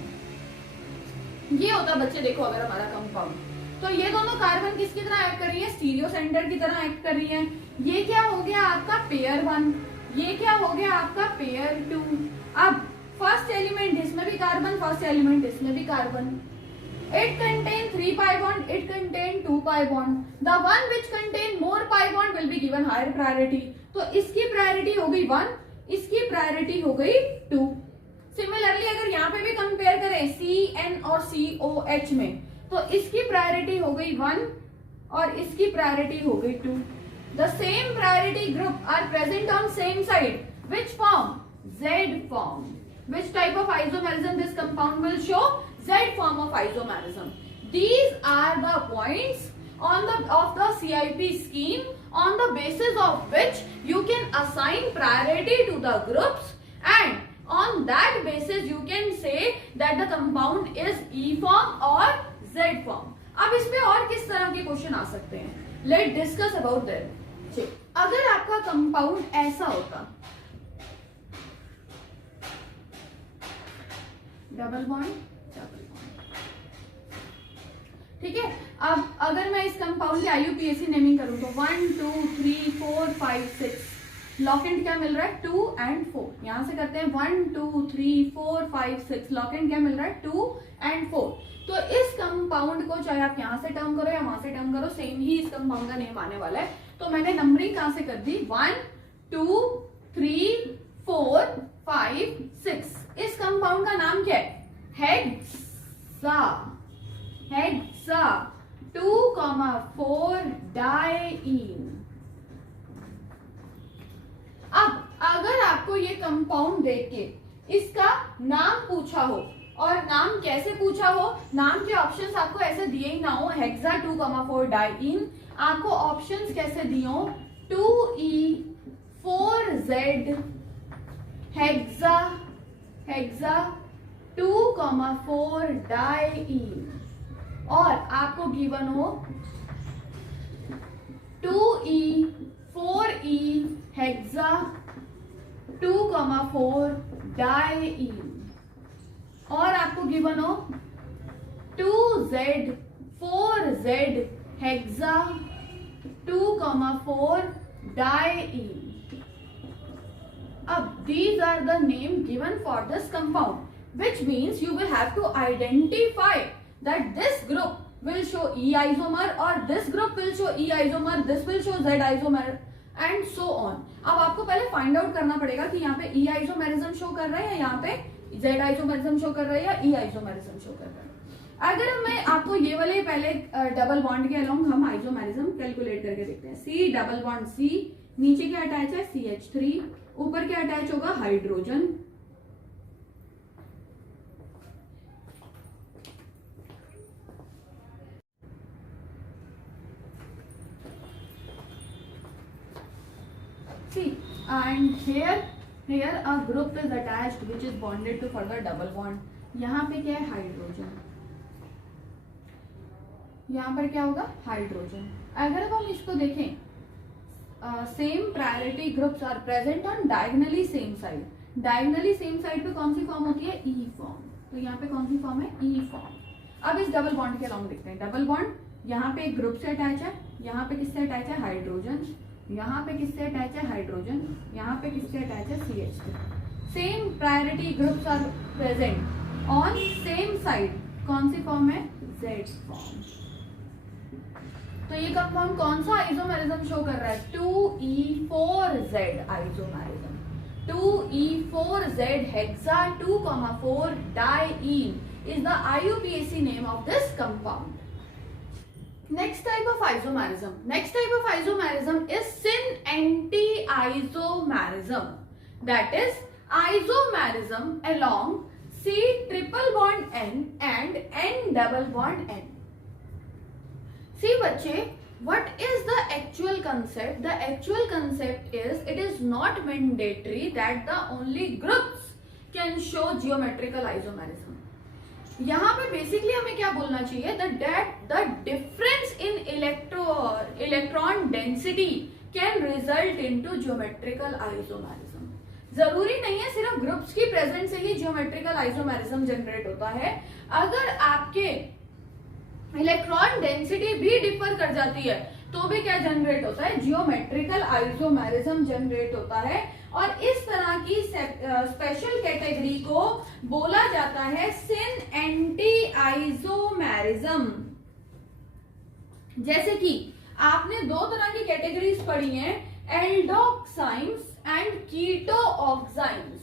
ये होता बच्चे देखो अगर हमारा कंपाउंड, तो ये दोनों कार्बन किसकी तरह एक्ट कर रही है, स्टीरियो सेंटर की तरह एक्ट कर रही है. ये क्या हो गया आपका पेयर 1, ये क्या हो गया आपका पेयर 2. अब फर्स्ट एलिमेंट इसमें भी कार्बन, फर्स्ट एलिमेंट इसमें भी carbon. It contain 3 pi bond, it contain 2 pi bond. The one which contain more pi bond will be given higher priority. तो इसकी प्रायोरिटी हो गई 1, इसकी प्रायोरिटी हो गई 2. सिमिलरली अगर यहाँ पे भी कंपेयर करें CN और COH में, तो इसकी प्रायोरिटी हो गई 1 और इसकी प्रायोरिटी हो गई 2. The same priority group are present on same side. Which form? Z form. Which type of isomerism this compound will show? Z form of isomerism. These are the points of the CIP scheme on the basis of which you can assign priority to the groups, and on that basis you can say that the compound is E form or Z form. अब इस पे और किस तरह के question आ सकते हैं, let discuss about that. अगर आपका कंपाउंड ऐसा होता, डबल बॉन्ड, ठीक है. अब अगर मैं इस कंपाउंड की IUPAC नेमिंग करूं तो 1 2 3 4 5 6 लॉकेंट क्या मिल रहा है, 2 and 4. यहां से करते हैं 1 2 3 4 5 6 लॉकेंट क्या मिल रहा है, 2 and 4. तो इस कंपाउंड को चाहे आप यहां से टर्म करो या वहां से टर्म करो, सेम ही इस कंपाउंड का नेम आने वाला है. तो मैंने नंबरिंग कहां से कर दी, 1 2 3 4 5 6. इस कंपाउंड का नाम क्या है, हेक्सा. Hexa 2,4 diene. अब अगर आपको ये कंपाउंड देख के इसका नाम पूछा हो, और नाम कैसे पूछा हो, नाम के ऑप्शंस आपको ऐसे दिए ही ना हो, हेक्सा 2,4 डाइईन, आपको ऑप्शंस कैसे दिए हो, 2E 4Z hexa, hexa 2,4 diene, और आपको गिवन हो 2E 4E हेक्सा 2,4 डाइईन, और आपको गिवन हो 2Z 4Z हेक्सा 2,4 डाइईन. अब these are the name given for this compound, which means you will have to identify that this group will show E isomer or this group will show E isomer, this will show Z isomer and so on. अब आपको पहले find out करना पड़ेगा कि यहाँ पे E isomerism show कर रहा है या यहाँ पे Z आइसोमेरिज्म शो कर रहा है या E आइसोमेरिज्म शो कर रहा है। अगर मैं आपको ये वाले पहले डबल बॉन्ड के अलोंग हम आइसोमेरिज्म कैलकुलेट करके देखते हैं। C डबल बॉन्ड C, नीचे क्या अटैच है CH3, ऊपर क्या अटैच होगा hydrogen, see and here a group is attached which is bonded to further double bond. यहाँ पे क्या है हाइड्रोजन, यहाँ पर क्या होगा हाइड्रोजन। अगर अब हम इसको देखें same priority groups are present on diagonally same side, diagonally same side पे कौन सी फॉर्म होती है ई फॉर्म, तो यहाँ पे कौन सी फॉर्म है ई फॉर्म। अब इस डबल बॉन्ड के अलोंग देखते हैं, डबल बॉन्ड यहाँ पे एक ग्रुप से अटैच है, यहाँ पे किससे अटैच है हाइड्रोजन, यहाँ पे किससे अटैच है हाइड्रोजन, यहाँ पे किससे अटैच है CH3। Same priority groups are present on same side, कौन सी फॉर्म है Z फॉर्म। तो ये कंपाउंड कौन सा आइसोमेरिज्म शो कर रहा है 2E4Z isomerism, 2E4Z hexa 2,4 diene is the IUPAC name of this compound. Next type of isomerism. Next type of isomerism is syn-anti-isomerism. That is isomerism along C triple bond N and N double bond N. See बच्चे, what is the actual concept? The actual concept is it is not mandatory that the only groups can show geometrical isomerism. यहाँ पे basically हमें क्या बोलना चाहिए the difference in electron density can result into geometrical isomerism. जरूरी नहीं है सिर्फ ग्रुप्स की प्रेजेंस से ही ज्योमेट्रिकल आइसोमेरिज्म जनरेट होता है, अगर आपके इलेक्ट्रॉन डेंसिटी भी डिफर कर जाती है तो भी क्या जनरेट होता है जियोमेट्रिकल आइसोमेरिज्म जनरेट होता है। और इस तरह की स्पेशल कैटेगरी को बोला जाता है सिन-एंटी-आइसोमेरिज्म। जैसे कि आपने दो तरह की कैटेगरीज पढ़ी हैं, एल्डोक्साइम्स एंड कीटोऑक्साइम्स।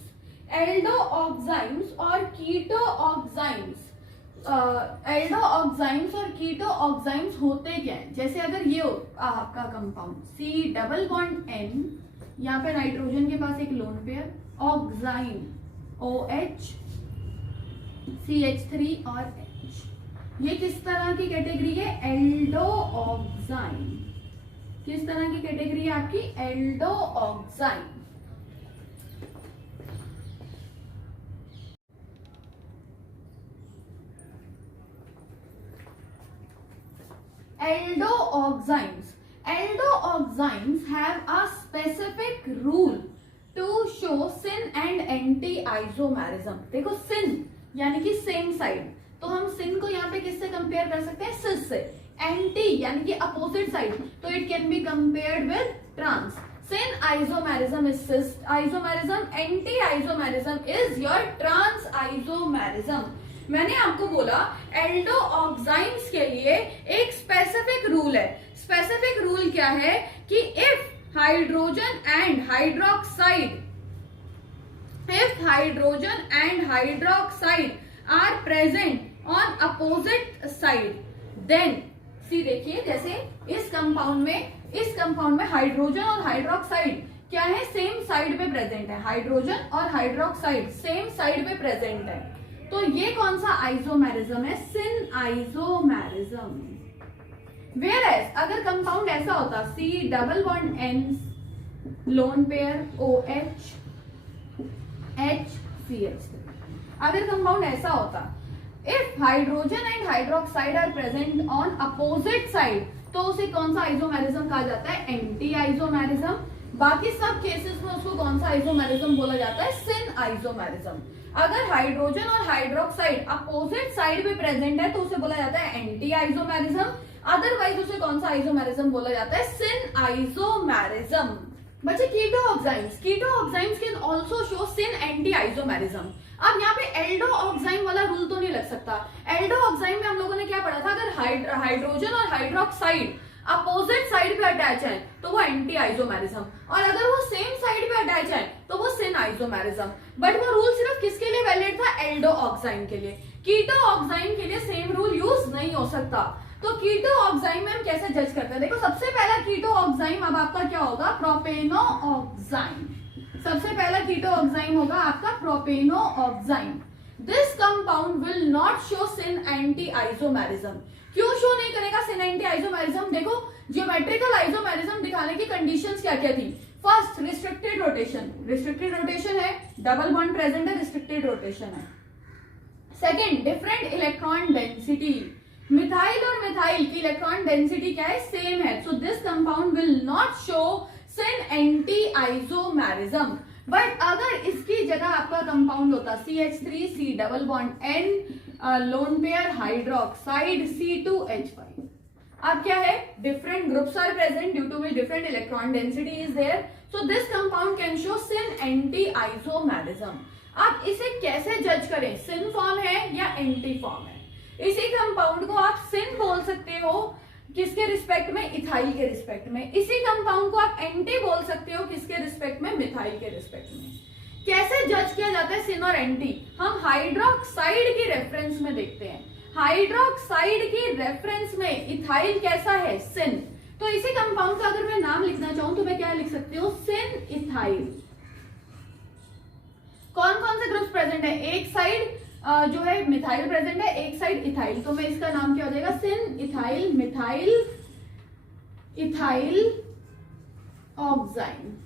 एल्डोऑक्साइम्स और कीटोऑक्साइम्स, एल्डोऑक्साइम्स और कीटोऑक्साइम्स होते क्या है, जैसे अगर ये आपका compound C double bond N, यहाँ पे नाइट्रोजन के पास एक लोन पेयर, ऑक्साइन OH CH3 और H, ये किस तरह की कैटेगरी है एल्डोऑक्साइन। किस तरह की कैटेगरी है आपकी एल्डोऑक्साइन। Aldoxymes have a specific rule to show syn and anti-isomerism. देखो sin यानी कि सेम साइड, तो हम sin को यहाँ पे किससे कंपेयर कर सकते हैं cis से। एंटी यानी कि अपोजिट साइड, तो it can be compared with trans. sin isomerism is cis isomerism, anti isomerism is your trans isomerism। मैंने आपको बोला एल्डोऑक्साइम्स के लिए एक स्पेसिफिक रूल है। स्पेसिफिक रूल क्या है कि if hydrogen and hydroxide are present on opposite side, then see देखिए जैसे इस कंपाउंड में हाइड्रोजन और हाइड्रोक्साइड क्या है सेम साइड पे प्रेजेंट है, हाइड्रोजन और हाइड्रोक्साइड सेम साइड पे प्रेजेंट है, तो ये कौन सा आइसोमेरिज्म है सिन आइसोमेरिज्म। वेयर एज अगर कंपाउंड ऐसा होता C double bond N lone pair OH HCH3, अगर कंपाउंड ऐसा होता if hydrogen and hydroxide are present on opposite side, तो उसे कौन सा आइसोमेरिज्म कहा जाता है एंटी आइसोमेरिज्म। बाकी सब केसेस में उसको कौन सा आइसोमेरिज्म बोला जाता है सिन आइसोमेरिज्म। अगर हाइड्रोजन और हाइड्रोक्साइड अपोजिट साइड पे प्रेजेंट है तो उसे बोला जाता है एंटी आइसोमेरिज्म, अदरवाइज उसे कौन सा आइसोमेरिज्म बोला जाता है सिन आइसोमेरिज्म। बच्चे ketoximes can also show syn anti isomerism. अब यहाँ पे एल्डोऑक्साइम वाला रूल तो नहीं लग सकता। एल्डोऑक्साइम में हम लोगों ने क्या पढ़ा था, अगर हाइड्रोजन और हाइड्रोक्साइड अपोजिट साइड पे अटैच है तो वो एंटी आइसोमेरिज्म, और अगर वो सेम साइड पे अटैच है तो वो सिन आइसोमेरिज्म। बट वो रूल सिर्फ किसके लिए वैलिड था? एल्डो ऑक्साइन के लिए। कीटो ऑक्साइन के लिए सेम रूल यूज नहीं हो सकता। तो कीटो ऑक्साइन में हम कैसे जज करते हैं? देखो सबसे पहला कीटो ऑक्साइन अब आपका क्या होगा? प्रोपेनो ऑक्साइन। सबसे पहला कीटो ऑक्साइन होगा आपका propanone oxime. This compound will not show syn anti isomerism. क्यों शो नहीं करेगा सिन एंटी आइसोमेरिज्म? देखो ज्योमेट्रिकल आइसोमेरिज्म दिखाने की कंडीशंस क्या क्या थी? First, restricted rotation. Restricted rotation है, डबल बॉन्ड प्रेजेंट है, रिस्ट्रिक्टेड रोटेशन है। Second, different electron density. Methyl और मिथाइल की इलेक्ट्रॉन डेंसिटी क्या है? सेम है। So this compound will not show syn anti isomerism. But अगर इसकी जगह आपका कंपाउंड होता CH3C double bond N lone pair hydroxide C2H5, अब क्या है? Different groups are present due to which different electron density is there, so this compound can show syn anti isomerism. आप इसे कैसे जज करें? सिन फॉर्म है या एंटी फॉर्म है? इसी कंपाउंड को आप सिन बोल सकते हो किसके रिस्पेक्ट में? इथाइल के रिस्पेक्ट में। इसी कंपाउंड को आप एंटी बोल सकते हो किसके रिस्पेक्ट में? मिथाइल के रिस्पेक्ट में। कैसे जज किया जाता है सिन और एंटी? हम हाइड्रोक्साइड की रेफरेंस में देखते हैं। हाइड्रोक्साइड की रेफरेंस में इथाइल कैसा है? सिन। तो इसी कंपाउंड का अगर मैं नाम लिखना चाहूं तो मैं क्या लिख सकती हूँ? सिन इथाइल। कौन कौन से ग्रुप्स प्रेजेंट है? एक साइड जो है मिथाइल प्रेजेंट है, एक साइड इथाइल, तो मैं इसका नाम क्या हो जाएगा? सिन इथाइल मिथाइल इथाइल ऑक्साइन।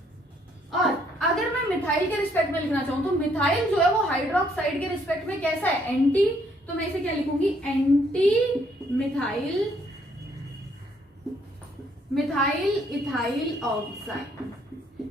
और अगर मैं मिथाइल के रिस्पेक्ट में लिखना चाहूं तो मिथाइल जो है वो हाइड्रोक्साइड के रिस्पेक्ट में कैसा है? एंटी। तो मैं इसे क्या लिखूंगी? Anti methyl methyl ethyl oxime.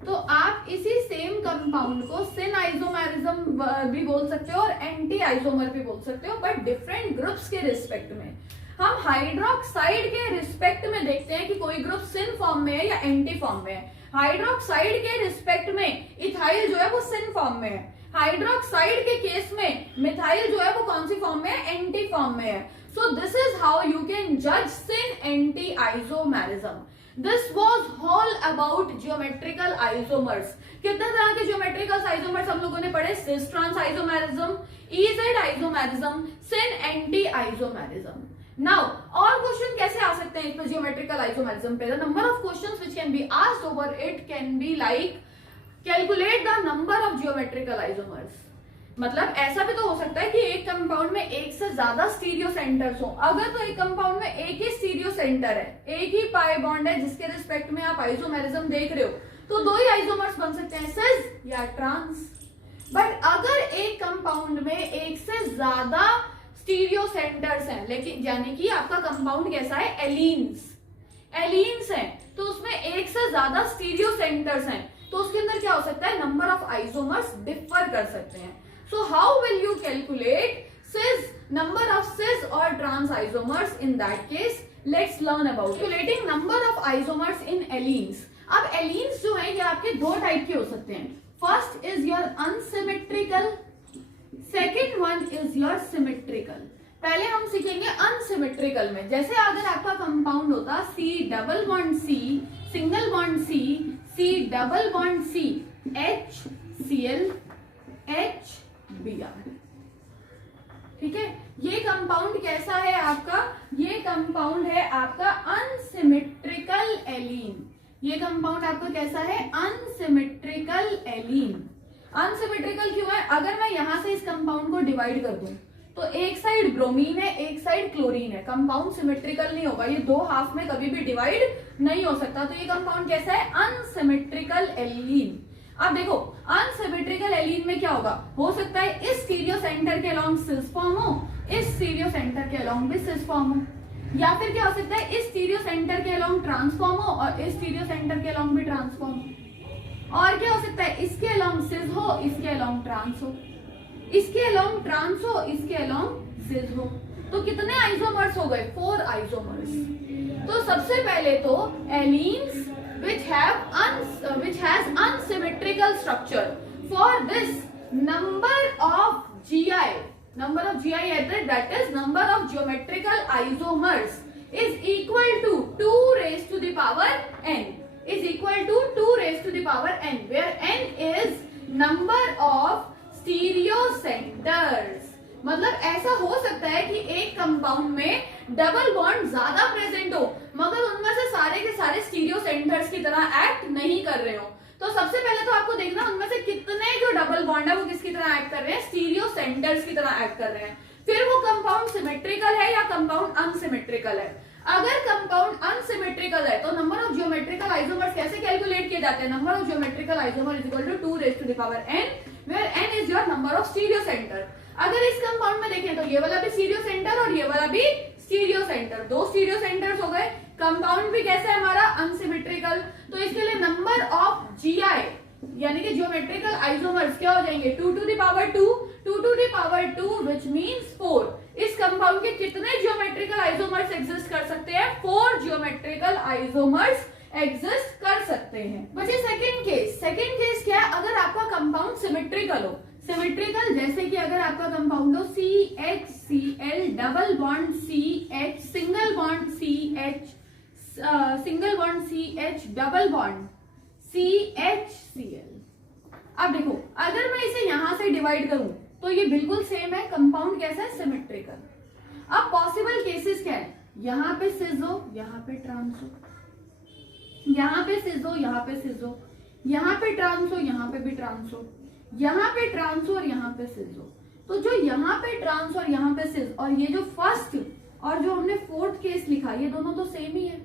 तो आप इसी सेम कंपाउंड को सिन आइसोमेरिज्म भी बोल सकते हो और एंटी आइसोमर भी बोल सकते हो, बट डिफरेंट ग्रुप्स के रिस्पेक्ट में। हम हाइड्रोक्साइड के रिस्पेक्ट में देखते हैं कि कोई ग्रुप सिन फॉर्म में है या एंटी फॉर्म में है। हाइड्रोक्साइड के रिस्पेक्ट में इथाइल जो है वो सिन फॉर्म में है। हाइड्रोक्साइड के केस में मिथाइल जो है वो कौन सी फॉर्म में है? एंटी फॉर्म में है। So this is how you can जज syn anti isomerism. This was all about geometrical isomers. कितने तरह के geometrical isomers हम लोगों ने पढ़े? cis trans isomerism, EZ isomerism, sin anti isomerism. Now, और क्वेश्चन कैसे आ सकते हैं इस पर geometrical isomerism पे? The number of questions which can be asked over it can be like calculate the number of geometrical isomers. मतलब ऐसा भी तो हो सकता है कि एक कंपाउंड में एक से ज्यादा स्टीरियो सेंटर्स हो। अगर तो एक कंपाउंड में एक ही स्टीरियो सेंटर है, एक ही पाई बॉन्ड है जिसके रिस्पेक्ट में आप आइसोमेरिज्म देख रहे हो, तो दो ही आइसोमर्स बन सकते हैं, सिस या ट्रांस। बट अगर एक कंपाउंड में एक से ज्यादा स्टीरियो सेंटर्स हैं, लेकिन यानी कि आपका कंपाउंड कैसा है? एलीन्स है, तो उसमें एक से ज्यादा स्टीरियो सेंटर्स हैं, तो उसके अंदर क्या हो सकता है? नंबर ऑफ आइसोमर्स डिफर कर सकते हैं। So how will you calculate cis number of cis or trans isomers in that case? Let's learn about calculating number of isomers in allenes. अब allenes जो है ये आपके दो टाइप के हो सकते हैं। First is your unsymmetrical, second one is your symmetrical. पहले हम सीखेंगे अनसिमेट्रिकल में। जैसे अगर आपका कंपाउंड होता C double bond C single bond C double bond C HCl HBr, ठीक है। ये कंपाउंड कैसा है आपका? ये कंपाउंड है आपका अनसिमेट्रिकल एलीन। ये कंपाउंड आपका कैसा है? अनसिमेट्रिकल एलीन। अनसिमेट्रिकल क्यों है? अगर मैं यहां से इस कंपाउंड को डिवाइड कर दूं तो एक साइड ब्रोमीन है, एक साइड क्लोरीन है, कंपाउंड सिमेट्रिकल नहीं होगा, ये दो हाफ में कभी भी डिवाइड नहीं हो सकता। तो ये कंपाउंड कैसा है? अनसिमेट्रिकल एलीन। अब देखो अनसिमेट्रिकल एलीन में क्या होगा? हो सकता है इस स्टीरियो सेंटर के अलोंग सिस फॉर्म हो, इस स्टीरियो सेंटर के अलोंग भी सिस फॉर्म हो, या फिर क्या हो सकता है इस स्टीरियो सेंटर के अलोंग ट्रांसफॉर्म हो और इस स्टीरियो सेंटर के अलोंग भी ट्रांसफॉर्म हो। और क्या हो सकता है? इसके अलोंग सिस हो, इसके अलोंग ट्रांस हो, इसके अलोंग ट्रांस हो, इसके अलोंग सिस हो। तो कितने आइसोमर्स हो गए? 4 आइसोमर्स। तो सबसे पहले तो एलीन्स which has unsymmetrical structure. For this number of GI at that is number of geometrical isomers is equal to 2 raised to the power n, is equal to 2 raised to the power n, where n is number of stereo centres. मतलब ऐसा हो सकता है कि एक compound में double bond ज्यादा present हो मगर उनमें से सारे के सारे स्टीरियो सेंटर्स की तरह एक्ट नहीं कर रहे हो। तो सबसे पहले तो आपको देखना उनमें से कितने जो डबल बॉन्ड है वो किसकी तरह एक्ट कर रहे हैं, स्टीरियो सेंटर्स की तरह एक्ट कर रहे हैं। फिर वो कंपाउंड सिमेट्रिकल है या कंपाउंड अनसिमेट्रिकल है। अगर कंपाउंड अनसिमेट्रिकल है तो नंबर ऑफ जियोमेट्रिकल आइसोमर्स कैसे कैलकुलेट किए जाते हैं, number of geometrical isomer is equal to 2 raise to the power n, where n is your number of stereo centre. अगर इस कंपाउंड में देखें तो ये वाला भी स्टीरियो सेंटर और ये वाला भी स्टीरियो सेंटर, दो स्टीरियो सेंटर्स हो गए। कंपाउंड भी कैसा है हमारा, अनसिमेट्रिकल, तो इसके लिए नंबर ऑफ GI यानी कि जियोमेट्रिकल आइसोमर्स क्या हो जाएंगे, 2 to the power 2, 2 to the power 2 which means 4। इस कंपाउंड के कितने जियोमेट्रिकल आइसोमर्स एग्जिस्ट कर सकते हैं, 4 जियोमेट्रिकल आइसोमर्स एग्जिस्ट कर सकते हैं। बचे सेकंड केस। सेकंड केस क्या है, अगर आपका कंपाउंड सिमेट्रिकल हो, सिमेट्रिकल जैसे कि अगर आपका कंपाउंड हो CHCl double bond CH single bond CH single bond CH double bond CHCl। अब देखो अगर मैं इसे यहां से डिवाइड करूं तो ये बिल्कुल सेम है, कंपाउंड कैसा है, सिमेट्रिकल। अब पॉसिबल केसेस क्या है, यहां पे सिजो यहां पे ट्रांसो, यहां पे सिजो यहां पे सिजो, यहां पे ट्रांसो यहां पे भी ट्रांसो, यहां पे ट्रांसो और यहां पे सिजो। तो जो यहां पे ट्रांसो और यहां पे सिज और ये जो फर्स्ट और जो हमने फोर्थ केस लिखा ये दोनों तो सेम ही है।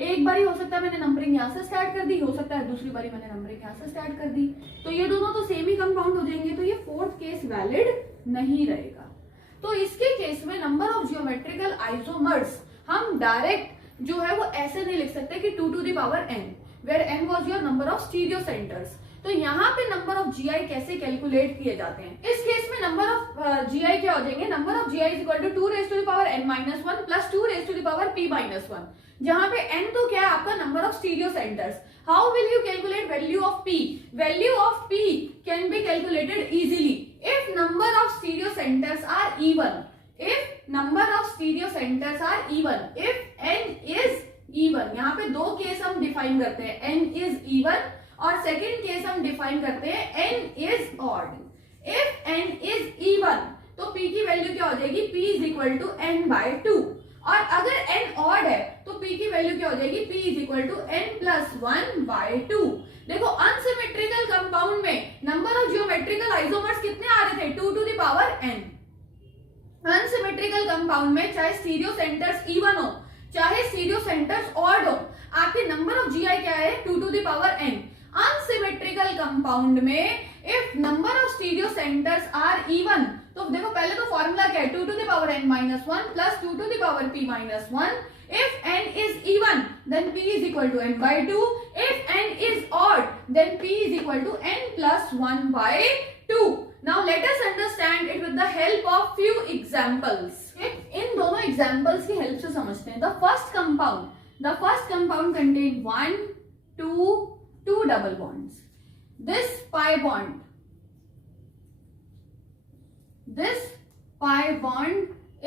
एक बारी हो सकता है मैंने नंबरिंग यहां से स्टार्ट कर दी, हो सकता है दूसरी बारी मैंने नंबरिंग यहां से स्टार्ट कर दी, तो ये दोनों तो सेम ही कंपाउंड हो जाएंगे, तो ये फोर्थ केस वैलिड नहीं रहेगा। तो इसके केस में नंबर ऑफ जियोमेट्रिकल आइसोमर्स हम डायरेक्ट जो है वो ऐसे नहीं लिख सकते कि 2 to the power n, where n was your number of stereo centres. तो यहाँ पे नंबर ऑफ GI कैसे कैलकुलेट किए जाते हैं, इस केस में नंबर ऑफ GI क्या हो जाएंगे, number of GI is equal to 2 raise to the power n minus 1 plus 2 raise to the power p minus 1, जहां पे n तो क्या है आपका number of stereo centres. How will you calculate value of p, value of p can be calculated easily if number of stereo centres are even, if number of stereo centers are even, if n is even। यहाँ पे दो case हम define करते हैं, n is even और second case हम define करते हैं n is odd। if n is even तो p की वैल्यू क्या हो जाएगी, p is equal to n by 2, और अगर n odd है तो p की वैल्यू क्या हो जाएगी, p is equal to n plus 1 by 2। देखो अनसिमेट्रिकल कंपाउंड में नंबर ऑफ जियोमेट्रिकल आइसोमर्स कितने आ रहे थे, 2 to the power n। Unsymmetrical compound में चाहे स्टीरियो सेंटर्स इवन हो चाहे स्टीरियो सेंटर्स ऑड हो, आपके नंबर ऑफ GI क्या है, 2 to the power n। Unsymmetrical compound में if number of stereo centres are even, तो देखो पहले तो फॉर्मूला क्या है, 2 to the power n minus 1 plus 2 to the power p minus 1। if n is even then p is equal to n by 2, if n is odd then p is equal to n plus 1 by 2। Now let us understand it with the help of few examples। इन दोनों examples की help से समझते हैं। The first compound contain 1, 2 double bonds। This pi bond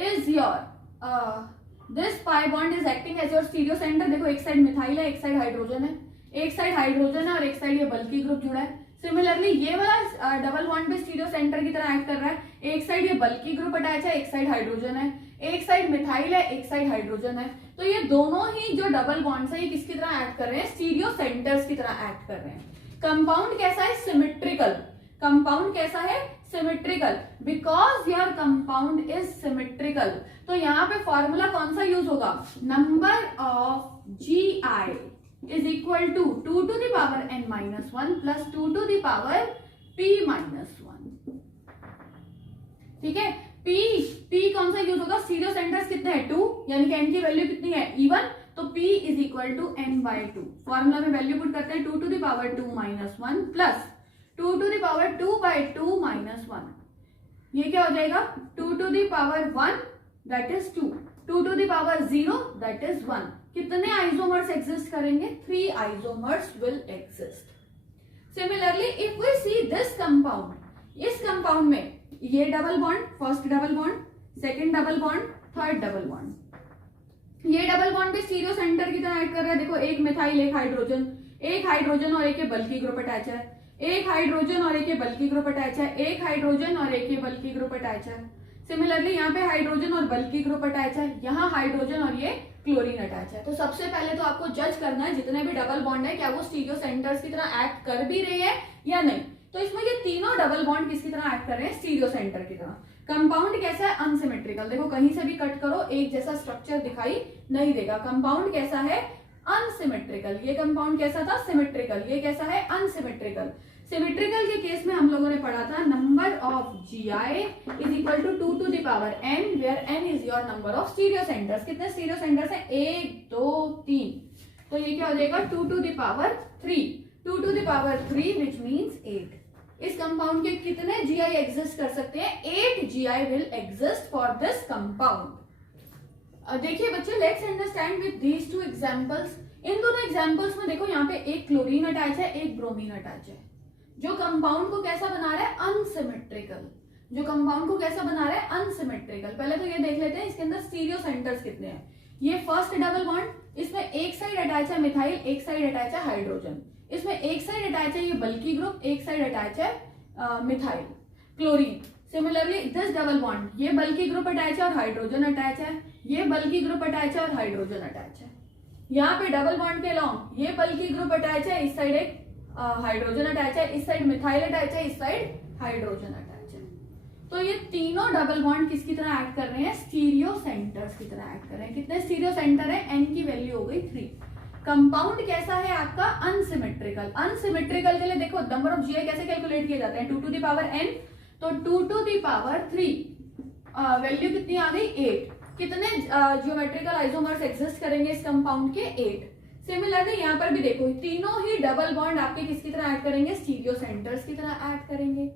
is your this pi bond is acting as your stereo center। देखो एक side methyl है, एक side hydrogen है, एक साइड हाइड्रोजन है और एक साइड ये बल्कि ग्रुप जुड़ा है। सिमिलरली ये वाला डबल बॉन्ड भी स्टीरियो सेंटर की तरह एक्ट कर रहा है, एक साइड ये बल्कि ग्रुप अटैच है, एक साइड हाइड्रोजन है, एक साइड मिथाइल है, एक साइड हाइड्रोजन है। तो ये दोनों ही जो डबल बॉन्ड्स है ये किसकी तरह एक्ट कर रहे हैं, स्टीरियो सेंटर्स की तरह एक्ट कर रहे हैं। कंपाउंड कैसा है, सिमेट्रिकल। कंपाउंड कैसा है, symmetrical. Because your compound is symmetrical तो यहाँ पे फॉर्मूला कौन सा यूज होगा, number of GI is equal to 2 to the power n minus 1 plus 2 to the power p minus 1। ठीक है, p कौन सा यूज होगा, स्टीरियो सेंटर्स कितने हैं, 2, यानी कि n की वैल्यू कितनी है, इवन, तो p is equal to n by 2। Formula में वैल्यू पुट करते हैं 2 to the power 2 minus 1 plus 2 to the power 2 by 2 minus 1। ये क्या हो जाएगा, 2 to the power 1 that is 2, 2 to the power 0 that is 1। कितने आइसोमर्स एग्जिस्ट करेंगे, 3 isomers will exist. Similarly if we see this compound, इस compound में ये double bond, first double bond, second double bond, third double bond, ये double bond भी stereo centre की तरह add कर रहा है। देखो एक मिथाइल एक हाइड्रोजन और एक बल्कि ग्रुप अटैच है, एक हाइड्रोजन और एक बल्कि ग्रुप अटैच है, एक हाइड्रोजन और एक बल्कि ग्रुप अटैच है। सिमिलरली यहाँ पे हाइड्रोजन और बल्कि ग्रुप अटैच है, यहाँ हाइड्रोजन और ये क्लोरीन अटैच है। तो सबसे पहले तो आपको जज करना है जितने भी डबल बॉन्ड है क्या वो स्टीरियो सेंटर्स की तरह एक्ट कर भी रहे हैं या नहीं। तो इसमें ये तीनों डबल बॉन्ड किसकी तरह एक्ट कर रहे हैं, स्टीरियो सेंटर की तरह। कंपाउंड कैसा है, अनसिमेट्रिकल। देखो कहीं से भी कट करो एक जैसा स्ट्रक्चर दिखाई नहीं देगा। कंपाउंड कैसा है, अनसिमेट्रिकल। ये कंपाउंड कैसा था, सिमेट्रिकल। ये कैसा है, अनसिमेट्रिकल। सिमेट्रिकल के केस में हम लोगों ने पढ़ा था number of GI is equal to 2 to the power n, where n is your number of stereo centres. कितने स्टीरियो सेंटर्स हैं, 1 2 3। तो ये क्या हो जाएगा, 2 to the power 3, 2 to the power 3 which means 8। इस कंपाउंड के कितने GI एग्जिस्ट कर सकते हैं, 8 GI will exist for this compound. देखिए बच्चे, let's understand with these two examples. इन दोनों एग्जांपल्स में देखो यहाँ पे एक क्लोरीन अटैच है, एक ब्रोमीन अटैच है, जो कंपाउंड को कैसा बना रहा है, अनसिमेट्रिकल। जो कंपाउंड को कैसा बना रहा है, अनसिमेट्रिकल। पहले तो ये देख लेते हैं इसके अंदर स्टीरियो सेंटर्स कितने हैं। ये फर्स्ट डबल बॉन्ड, इसमें एक साइड अटैच है मिथाइल, एक साइड अटैच है हाइड्रोजन। इसमें एक साइड अटैच है ये बल्कि ग्रुप, एक साइड अटैच है methyl chlorine. Similarly this double bond, ये बल्कि ग्रुप अटैच है और हाइड्रोजन अटैच है, ये बल्कि ग्रुप अटैच है और हाइड्रोजन अटैच है। यहाँ पे डबल बॉन्ड के लॉन्ग ये बल्कि ग्रुप अटैच है, इस साइड एक हाइड्रोजन अटैच है, इस साइड मिथाइल अटैच है, इस साइड हाइड्रोजन अटैच है। तो ये तीनों डबल बॉन्ड किसकी तरह एक्ट कर रहे हैं, स्टीरियो सेंटर्स की तरह एक्ट कर रहे हैं। कितने स्टीरियो सेंटर है, n की वैल्यू हो गई 3। कंपाउंड कैसा है आपका, अनसिमेट्रिकल। अनसिमेट्रिकल के लिए देखो नंबर ऑफ GI कैसे कैलकुलेट किए जाते हैं, 2 to the power n। तो 2 to the power 3 वैल्यू कितनी आ गई, 8। कितने ज्योमेट्रिकल आइसोमर्स एग्जिस्ट करेंगे इस कंपाउंड के, 8। सिमिलरली यहाँ पर भी देखो तीनों ही डबल बॉन्ड आपके किसकी तरह ऐड करेंगे, स्टीरियो सेंटर्स की तरह ऐड करेंगे।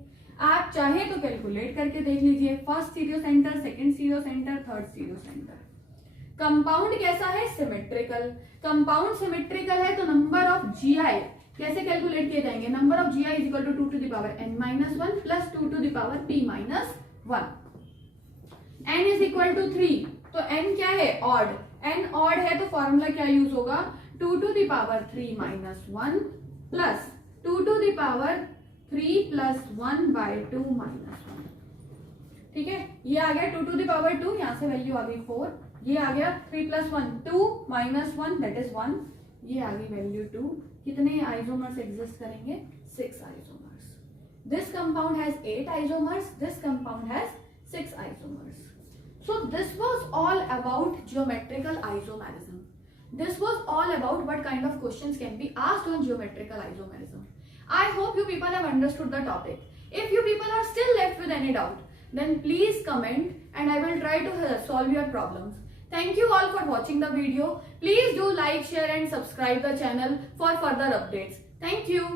आप चाहे तो कैलकुलेट करके देख लीजिए, first stereo centre, second stereo centre, third stereo centre. Compound कैसा है, सिमेट्रिकल। कंपाउंड सिमेट्रिकल है तो नंबर ऑफ GI कैसे कैलकुलेट किए जाएंगे, number of GI is equal to 2 to the power n-1 plus 2 to the power p-1। n is equal to 3, तो n क्या है, ऑड। n ऑड है तो फॉर्मूला क्या यूज होगा, 2 to the power 3 minus 1 plus 2 to the power 3 plus 1 by 2 minus 1। ठीक है, ये आ गया 2 to the power 2, यहाँ से वैल्यू आ गई 4। ये आ गया 3 plus 1 2 minus 1 that is 1। ये आ गई वैल्यू 2। कितने आइसोमर्स एग्जिस्ट करेंगे, 6 isomers. This compound has 8 isomers, this compound has 6 isomers. So this was all about geometrical isomerism. This was all about what kind of questions can be asked on geometrical isomerism. I hope you people have understood the topic. If you people are still left with any doubt, then please comment and I will try to solve your problems. Thank you all for watching the video. Please do like, share and subscribe the channel for further updates. Thank you.